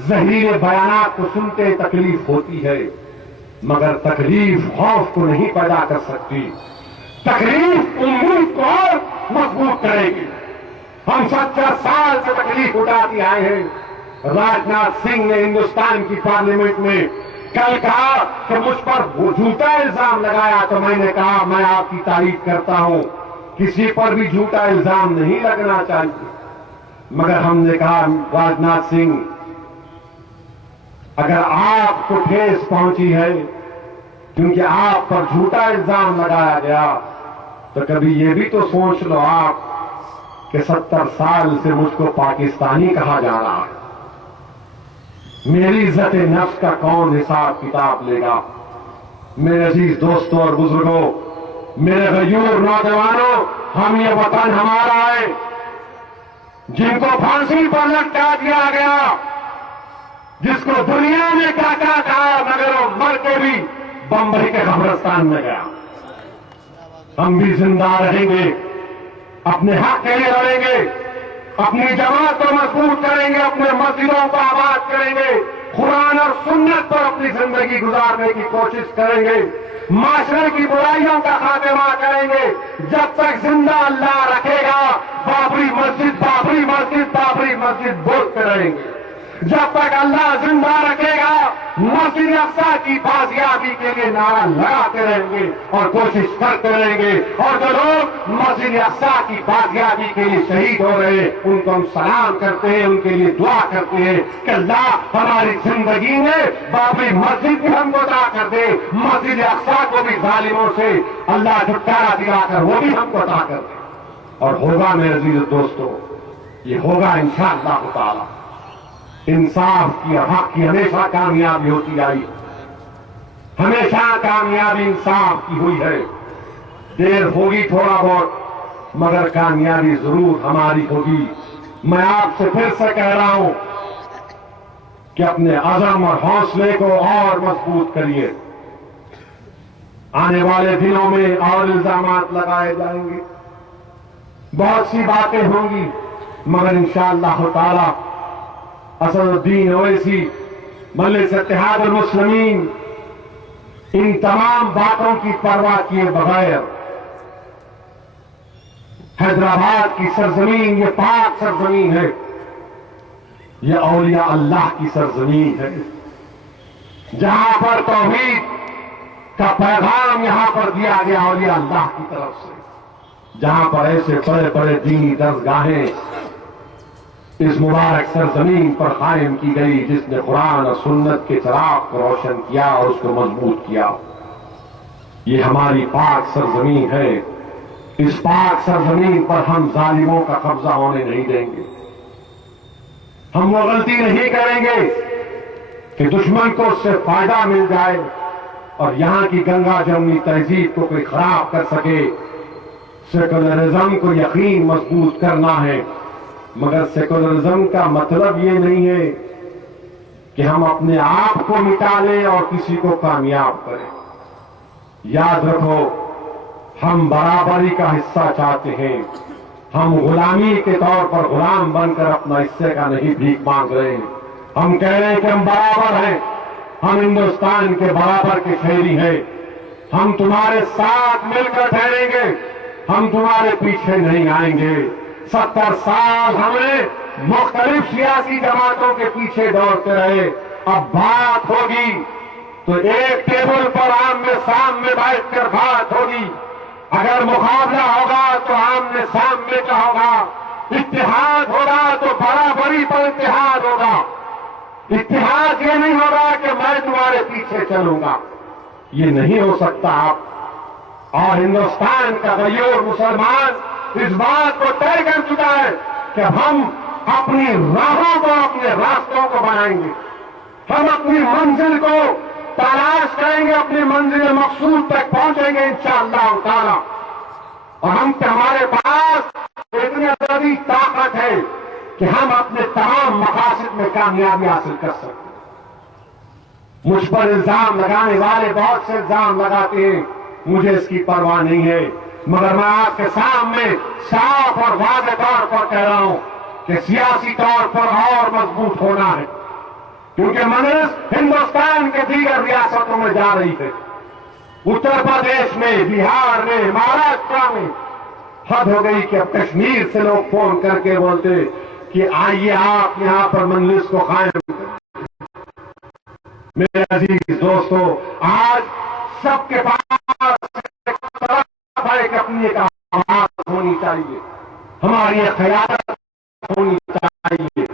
जहरीले बयानात को सुनते तकलीफ होती है, मगर तकलीफ खौफ को नहीं पैदा कर सकती। तकलीफ उम्मीद को और मजबूत करेगी। हम 70 साल से तकलीफ उठाती आए हैं। राजनाथ सिंह ने हिंदुस्तान की पार्लियामेंट में कल कहा कि मुझ पर वो झूठा इल्जाम लगाया, तो मैंने कहा मैं आपकी तारीफ करता हूं, किसी पर भी झूठा इल्जाम नहीं लगना चाहिए। मगर हमने कहा राजनाथ सिंह, अगर आपको ठेस पहुंची है क्योंकि आप पर झूठा इल्जाम लगाया गया, तो कभी ये भी तो सोच लो आप कि 70 साल से मुझको पाकिस्तानी कहा जा रहा है। मेरी इज्जत नफ्स का कौन हिसाब किताब लेगा? मेरे अजीज दोस्तों और बुजुर्गों, मेरे गयूर नौजवानों, हम ये वतन हमारा है। जिनको फांसी पर लटका दिया गया, जिसको दुनिया में क्या क्या कहा, मगर वो मर के भी बंबई के कब्रिस्तान में गया। हम भी जिंदा रहेंगे, अपने हक के लिए लड़ेंगे, अपनी जमात को मजबूत करेंगे, अपने मस्जिदों को आबाद करेंगे, कुरान और सुन्नत पर अपनी जिंदगी गुजारने की कोशिश करेंगे, माशरे की बुराइयों का खात्मा करेंगे। जब तक जिंदा अल्लाह रखेगा, बाबरी मस्जिद बाबरी मस्जिद बाबरी मस्जिद बोलते रहेंगे। जब तक अल्लाह जिंदा रखेगा, मस्जिद अक्सा की बाजियाबी के लिए नारा लगाते रहेंगे और कोशिश करते रहेंगे। और जो लोग मस्जिद अक्सा की बाजियाबी के लिए शहीद हो रहे हैं, उनको हम सलाम करते हैं, उनके लिए दुआ करते हैं कि अल्लाह हमारी जिंदगी में बाबरी मस्जिद भी हमको अता कर दे, मस्जिद अक्सा को भी जालिमों से अल्लाह छुटकारा दिलाकर वो भी हमको अता कर दे। और होगा मेरे अजीज दोस्तों, ये होगा इंशाअल्लाह ताला। इंसाफ की और हक की हमेशा कामयाबी होती आई, हमेशा कामयाबी इंसाफ की हुई है। देर होगी थोड़ा बहुत, मगर कामयाबी जरूर हमारी होगी। मैं आपसे फिर से कह रहा हूं कि अपने अज़म और हौसले को और मजबूत करिए। आने वाले दिनों में और इल्जामात लगाए जाएंगे, बहुत सी बातें होंगी, मगर इंशाअल्लाह ताला असदुद्दीन ओवैसी, मजलिस इत्तेहाद अल मुस्लिमीन, इन तमाम बातों की परवाह किए बगैर हैदराबाद की सरजमीन, ये पाक सरजमीन है, ये औलिया अल्लाह की सरजमीन है, जहां पर तौहीद का पैगाम यहां पर दिया गया औलिया अल्लाह की तरफ से, जहां पर ऐसे बड़े बड़े दीनी दरगाहें इस मुबारक सरजमीन पर कायम की गई, जिसने कुरान और सुन्नत के चिराग को रोशन किया और उसको मजबूत किया। ये हमारी पाक सरजमीन है। इस पाक सरजमीन पर हम जालिमों का कब्जा होने नहीं देंगे। हम वो गलती नहीं करेंगे कि दुश्मन को उससे फायदा मिल जाए और यहां की गंगा जमुनी तहजीब को कोई खराब कर सके। सेकुलरिज्म को यकीन मजबूत करना है, मगर सेकुलरिज्म का मतलब ये नहीं है कि हम अपने आप को मिटा लें और किसी को कामयाब करें। याद रखो, हम बराबरी का हिस्सा चाहते हैं। हम गुलामी के तौर पर गुलाम बनकर अपना हिस्से का नहीं भीख मांग रहे हैं। हम कह रहे हैं कि हम बराबर हैं, हम हिंदुस्तान के बराबर के शहरी हैं। हम तुम्हारे साथ मिलकर ठहरेंगे, हम तुम्हारे पीछे नहीं आएंगे। 70 साल हमने मुख्तलिफ सियासी जमातों के पीछे दौड़ते रहे। अब बात होगी तो एक टेबल पर आमने सामने बैठकर बात होगी। अगर मुकाबला होगा तो आमने सामने का होगा। इत्तेहाद होगा तो बराबरी पर इत्तेहाद होगा। इत्तेहाद ये नहीं होगा कि मैं तुम्हारे पीछे चलूंगा, ये नहीं हो सकता। आप और हिंदुस्तान का गयूर मुसलमान इस बात को तय कर चुका है कि हम अपनी राहों को, अपने रास्तों को बनाएंगे। हम अपनी मंजिल को तलाश करेंगे, अपनी मंजिल मकसूद तक पहुंचेंगे इंशाअल्लाह ताला। और हमारे पास इतनी बड़ी ताकत है कि हम अपने तमाम मकासद में कामयाबी हासिल कर सकते हैं। मुझ पर इल्जाम लगाने वाले बहुत से इल्जाम लगाते हैं, मुझे इसकी परवाह नहीं है, मगर मैं आपके सामने साफ और वाज़ेह तौर पर कह रहा हूं कि सियासी तौर पर और मजबूत होना है, क्योंकि मनुष्य हिंदुस्तान के दीगर रियासतों में जा रही है। उत्तर प्रदेश में, बिहार में, महाराष्ट्र में हद हो गई कि अब कश्मीर से लोग फोन करके बोलते कि आइए आप यहां पर मजलिस को कायम करें। मेरे अजीज दोस्तों, आज सबके पास एक अपनी एक आवाज होनी चाहिए, हमारी एक क़यादत होनी चाहिए।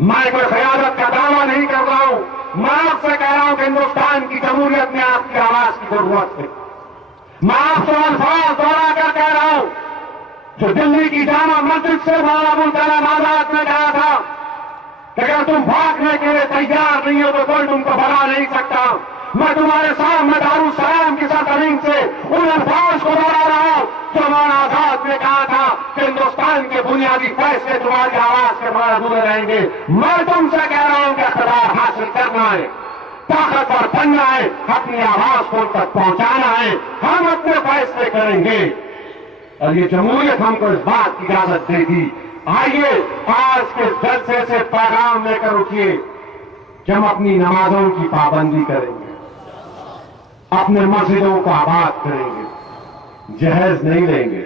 मैं कोई क़यादत का दावा नहीं कर रहा हूं, मैं आपसे कह रहा हूं कि हिंदुस्तान की जमहूरियत में आपकी आवाज की जरूरत है। मैं आपसे अल्फाज दोहरा कर कह रहा हूं जो दिल्ली की जामा मस्जिद से मौलाना अबुल कलाम आजाद ने कहा था कि अगर तुम भागने के लिए तैयार नहीं हो तो कोई तुमको भगा नहीं सकता। मैं तुम्हारे सामने दारुसलाम की सरजमीन से उन अल्फाज को दोहरा रहा हूं जो मौलाना आजाद ने कहा था कि हिंदुस्तान के बुनियादी फैसले तुम्हारी आवाज के बगैर अधूरे रहेंगे। मैं तुमसे कह रहा हूं कि इक़्तिदार हासिल करना है, ताकतवर बनना है, अपनी आवाज को उन तक पहुंचाना है, हम अपने फैसले करेंगे। और ये जमहूरियत हमको इस बात की इजाजत देगी। आइए आज के जलसे से पैगाम लेकर उठिए कि हम अपनी नमाजों की पाबंदी करेंगे, अपने मस्जिदों को आबाद करेंगे, जहेज नहीं लेंगे।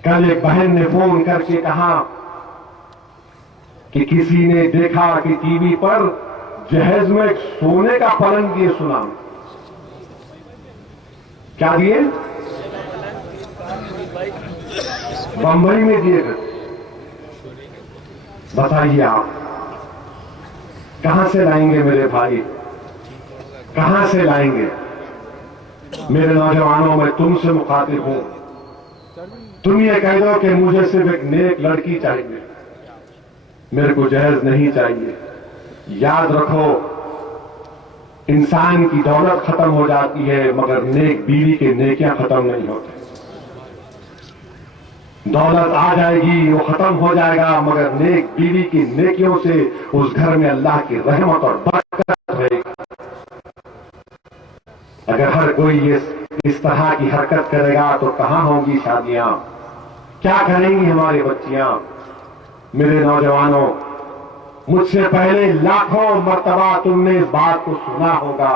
कल एक बहन ने फोन करके कहा कि किसी ने देखा कि टीवी पर जहेज में एक सोने का पलंग दिए, सुना क्या दिए? बंबई में दिए गए। बताइए आप कहां से लाएंगे मेरे भाई, कहां से लाएंगे? मेरे नौजवानों, मैं तुमसे मुखातिब हूं, तुम ये कह दो कि मुझे सिर्फ एक नेक लड़की चाहिए, मेरे को जहेज नहीं चाहिए। याद रखो, इंसान की दौलत खत्म हो जाती है मगर नेक बीवी के नेकियां खत्म नहीं होती। दौलत आ जाएगी, वो खत्म हो जाएगा, मगर नेक बीवी की नेकियों से उस घर में अल्लाह की रहमत और बरकत रहेगी। अगर हर कोई ये इस तरह की हरकत करेगा तो कहां होंगी शादियां, क्या करेंगी हमारी बच्चियां? मेरे नौजवानों, मुझसे पहले लाखों मर्तबा तुमने इस बात को सुना होगा।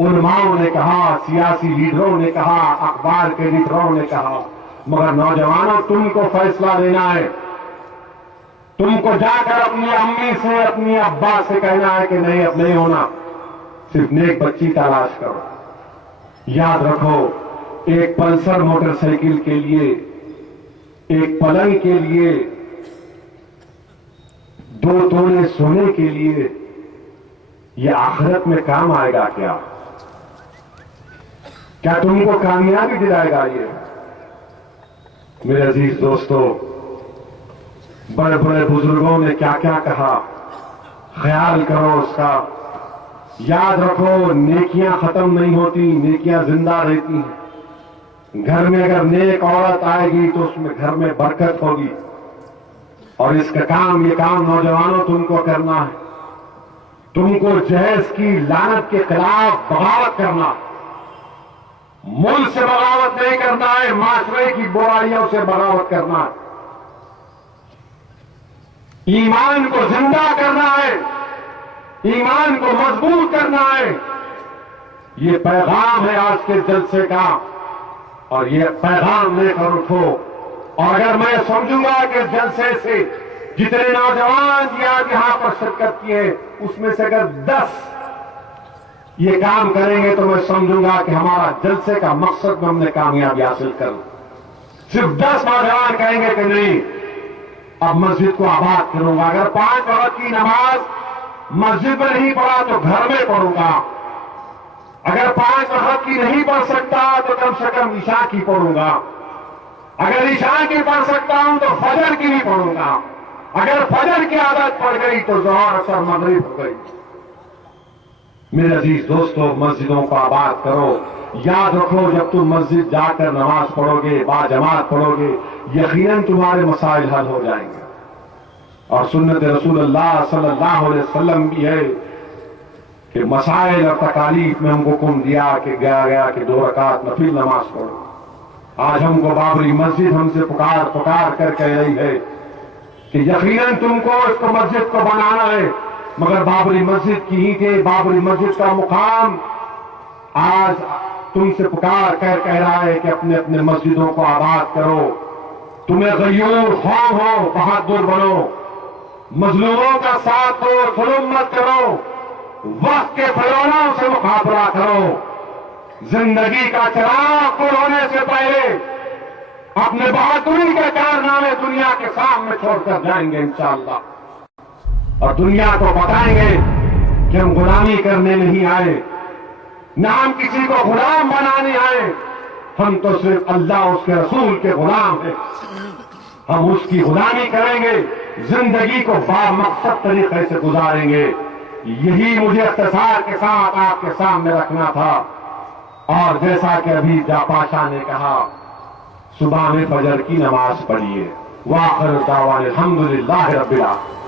उलमाओं ने कहा, सियासी लीडरों ने कहा, अखबार के एडिटरों ने कहा, मगर नौजवानों तुमको फैसला लेना है। तुमको जाकर अपनी अम्मी से, अपनी अब्बा से कहना है कि नहीं, अब नहीं होना, सिर्फ नेक बच्ची तलाश करो। याद रखो, एक पल्सर मोटरसाइकिल के लिए, एक पलंग के लिए, 2 तोले सोने के लिए, यह आखिरत में काम आएगा क्या? क्या तुमको कामयाबी दिलाएगा ये? मेरे अजीज दोस्तों, बड़े बड़े बुजुर्गों ने क्या क्या कहा, ख्याल करो उसका। याद रखो, नेकियां खत्म नहीं होती, नेकियां जिंदा रहती हैं। घर में अगर नेक औरत आएगी तो उसमें घर में बरकत होगी। और इसका काम, ये काम नौजवानों तुमको करना है। तुमको जहेज की लानत के खिलाफ बगावत करना है। मुल्क से बगावत नहीं करना है, माशरे की बुराइयों से बगावत करना है। ईमान को जिंदा करना है, ईमान को मजबूत करना है। ये पैगाम है आज के जलसे का, और ये पैगाम लेकर उठो। और अगर मैं समझूंगा कि जलसे से जितने नौजवान आज यहां पर शिरकत की है, उसमें से अगर 10 ये काम करेंगे तो मैं समझूंगा कि हमारा जलसे का मकसद में हमने कामयाबी हासिल कर। सिर्फ 10 नौजवान कहेंगे कि नहीं अब मस्जिद को आबाद करूंगा, अगर 5 वक्त की नमाज मस्जिद में नहीं पढ़ा तो घर में पढ़ूंगा, अगर 5 वक्त की नहीं पढ़ सकता तो कम से कम ईशा की पढ़ूंगा, अगर ईशा की पढ़ सकता हूं तो फजर की भी पढ़ूंगा, अगर फजर की आदत पड़ गई तो ज़ोहर असर मगरिब हो गई। मेरे अजीज दोस्तों, मस्जिदों को आबाद करो। याद रखो, जब तुम मस्जिद जाकर नमाज पढ़ोगे, बाजमात पढ़ोगे, यकीनन तुम्हारे मसाइल हल हो जाएंगे। और सुन्नत रसूलुल्लाह सल्लल्लाहु अलैहि वसल्लम भी है कि मसाइल और तकालीफ में हमको हुक्म दिया कि गया कि 2 रकात नफिल नमाज पढ़ो। आज हमको बाबरी मस्जिद हमसे पुकार पुकार कर कह रही है कि यकीनन तुमको इसको मस्जिद को बनाना है, मगर बाबरी मस्जिद की ईंटें, बाबरी मस्जिद का मुकाम आज तुमसे पुकार कर कह रहा है कि अपने अपने मस्जिदों को आबाद करो। तुम्हें गयूर खौफ हो, बहादुर बनो, मजलूमों का साथ दो, जुल्म मत करो, वक्त के फिरौनों से मुकाबला करो। जिंदगी का चिराग गुल होने से पहले अपने बहादुरी के कारनामे दुनिया के सामने छोड़कर जाएंगे इंशाअल्लाह, और दुनिया को बताएंगे कि हम गुलामी करने नहीं आए, न हम किसी को गुलाम बनाने आए, हम तो सिर्फ अल्लाह उसके रसूल के गुलाम हैं। हम उसकी गुलामी करेंगे, जिंदगी को बामकसद तरीके से गुजारेंगे। यही मुझे इख्तिसार के साथ आपके सामने रखना था। और जैसा कि अभी जापाशा ने कहा, सुबह में फजर की नमाज पढ़िए। वाखिर दावाना अल्हम्दुलिल्लाहि रब्बिल आलमीन।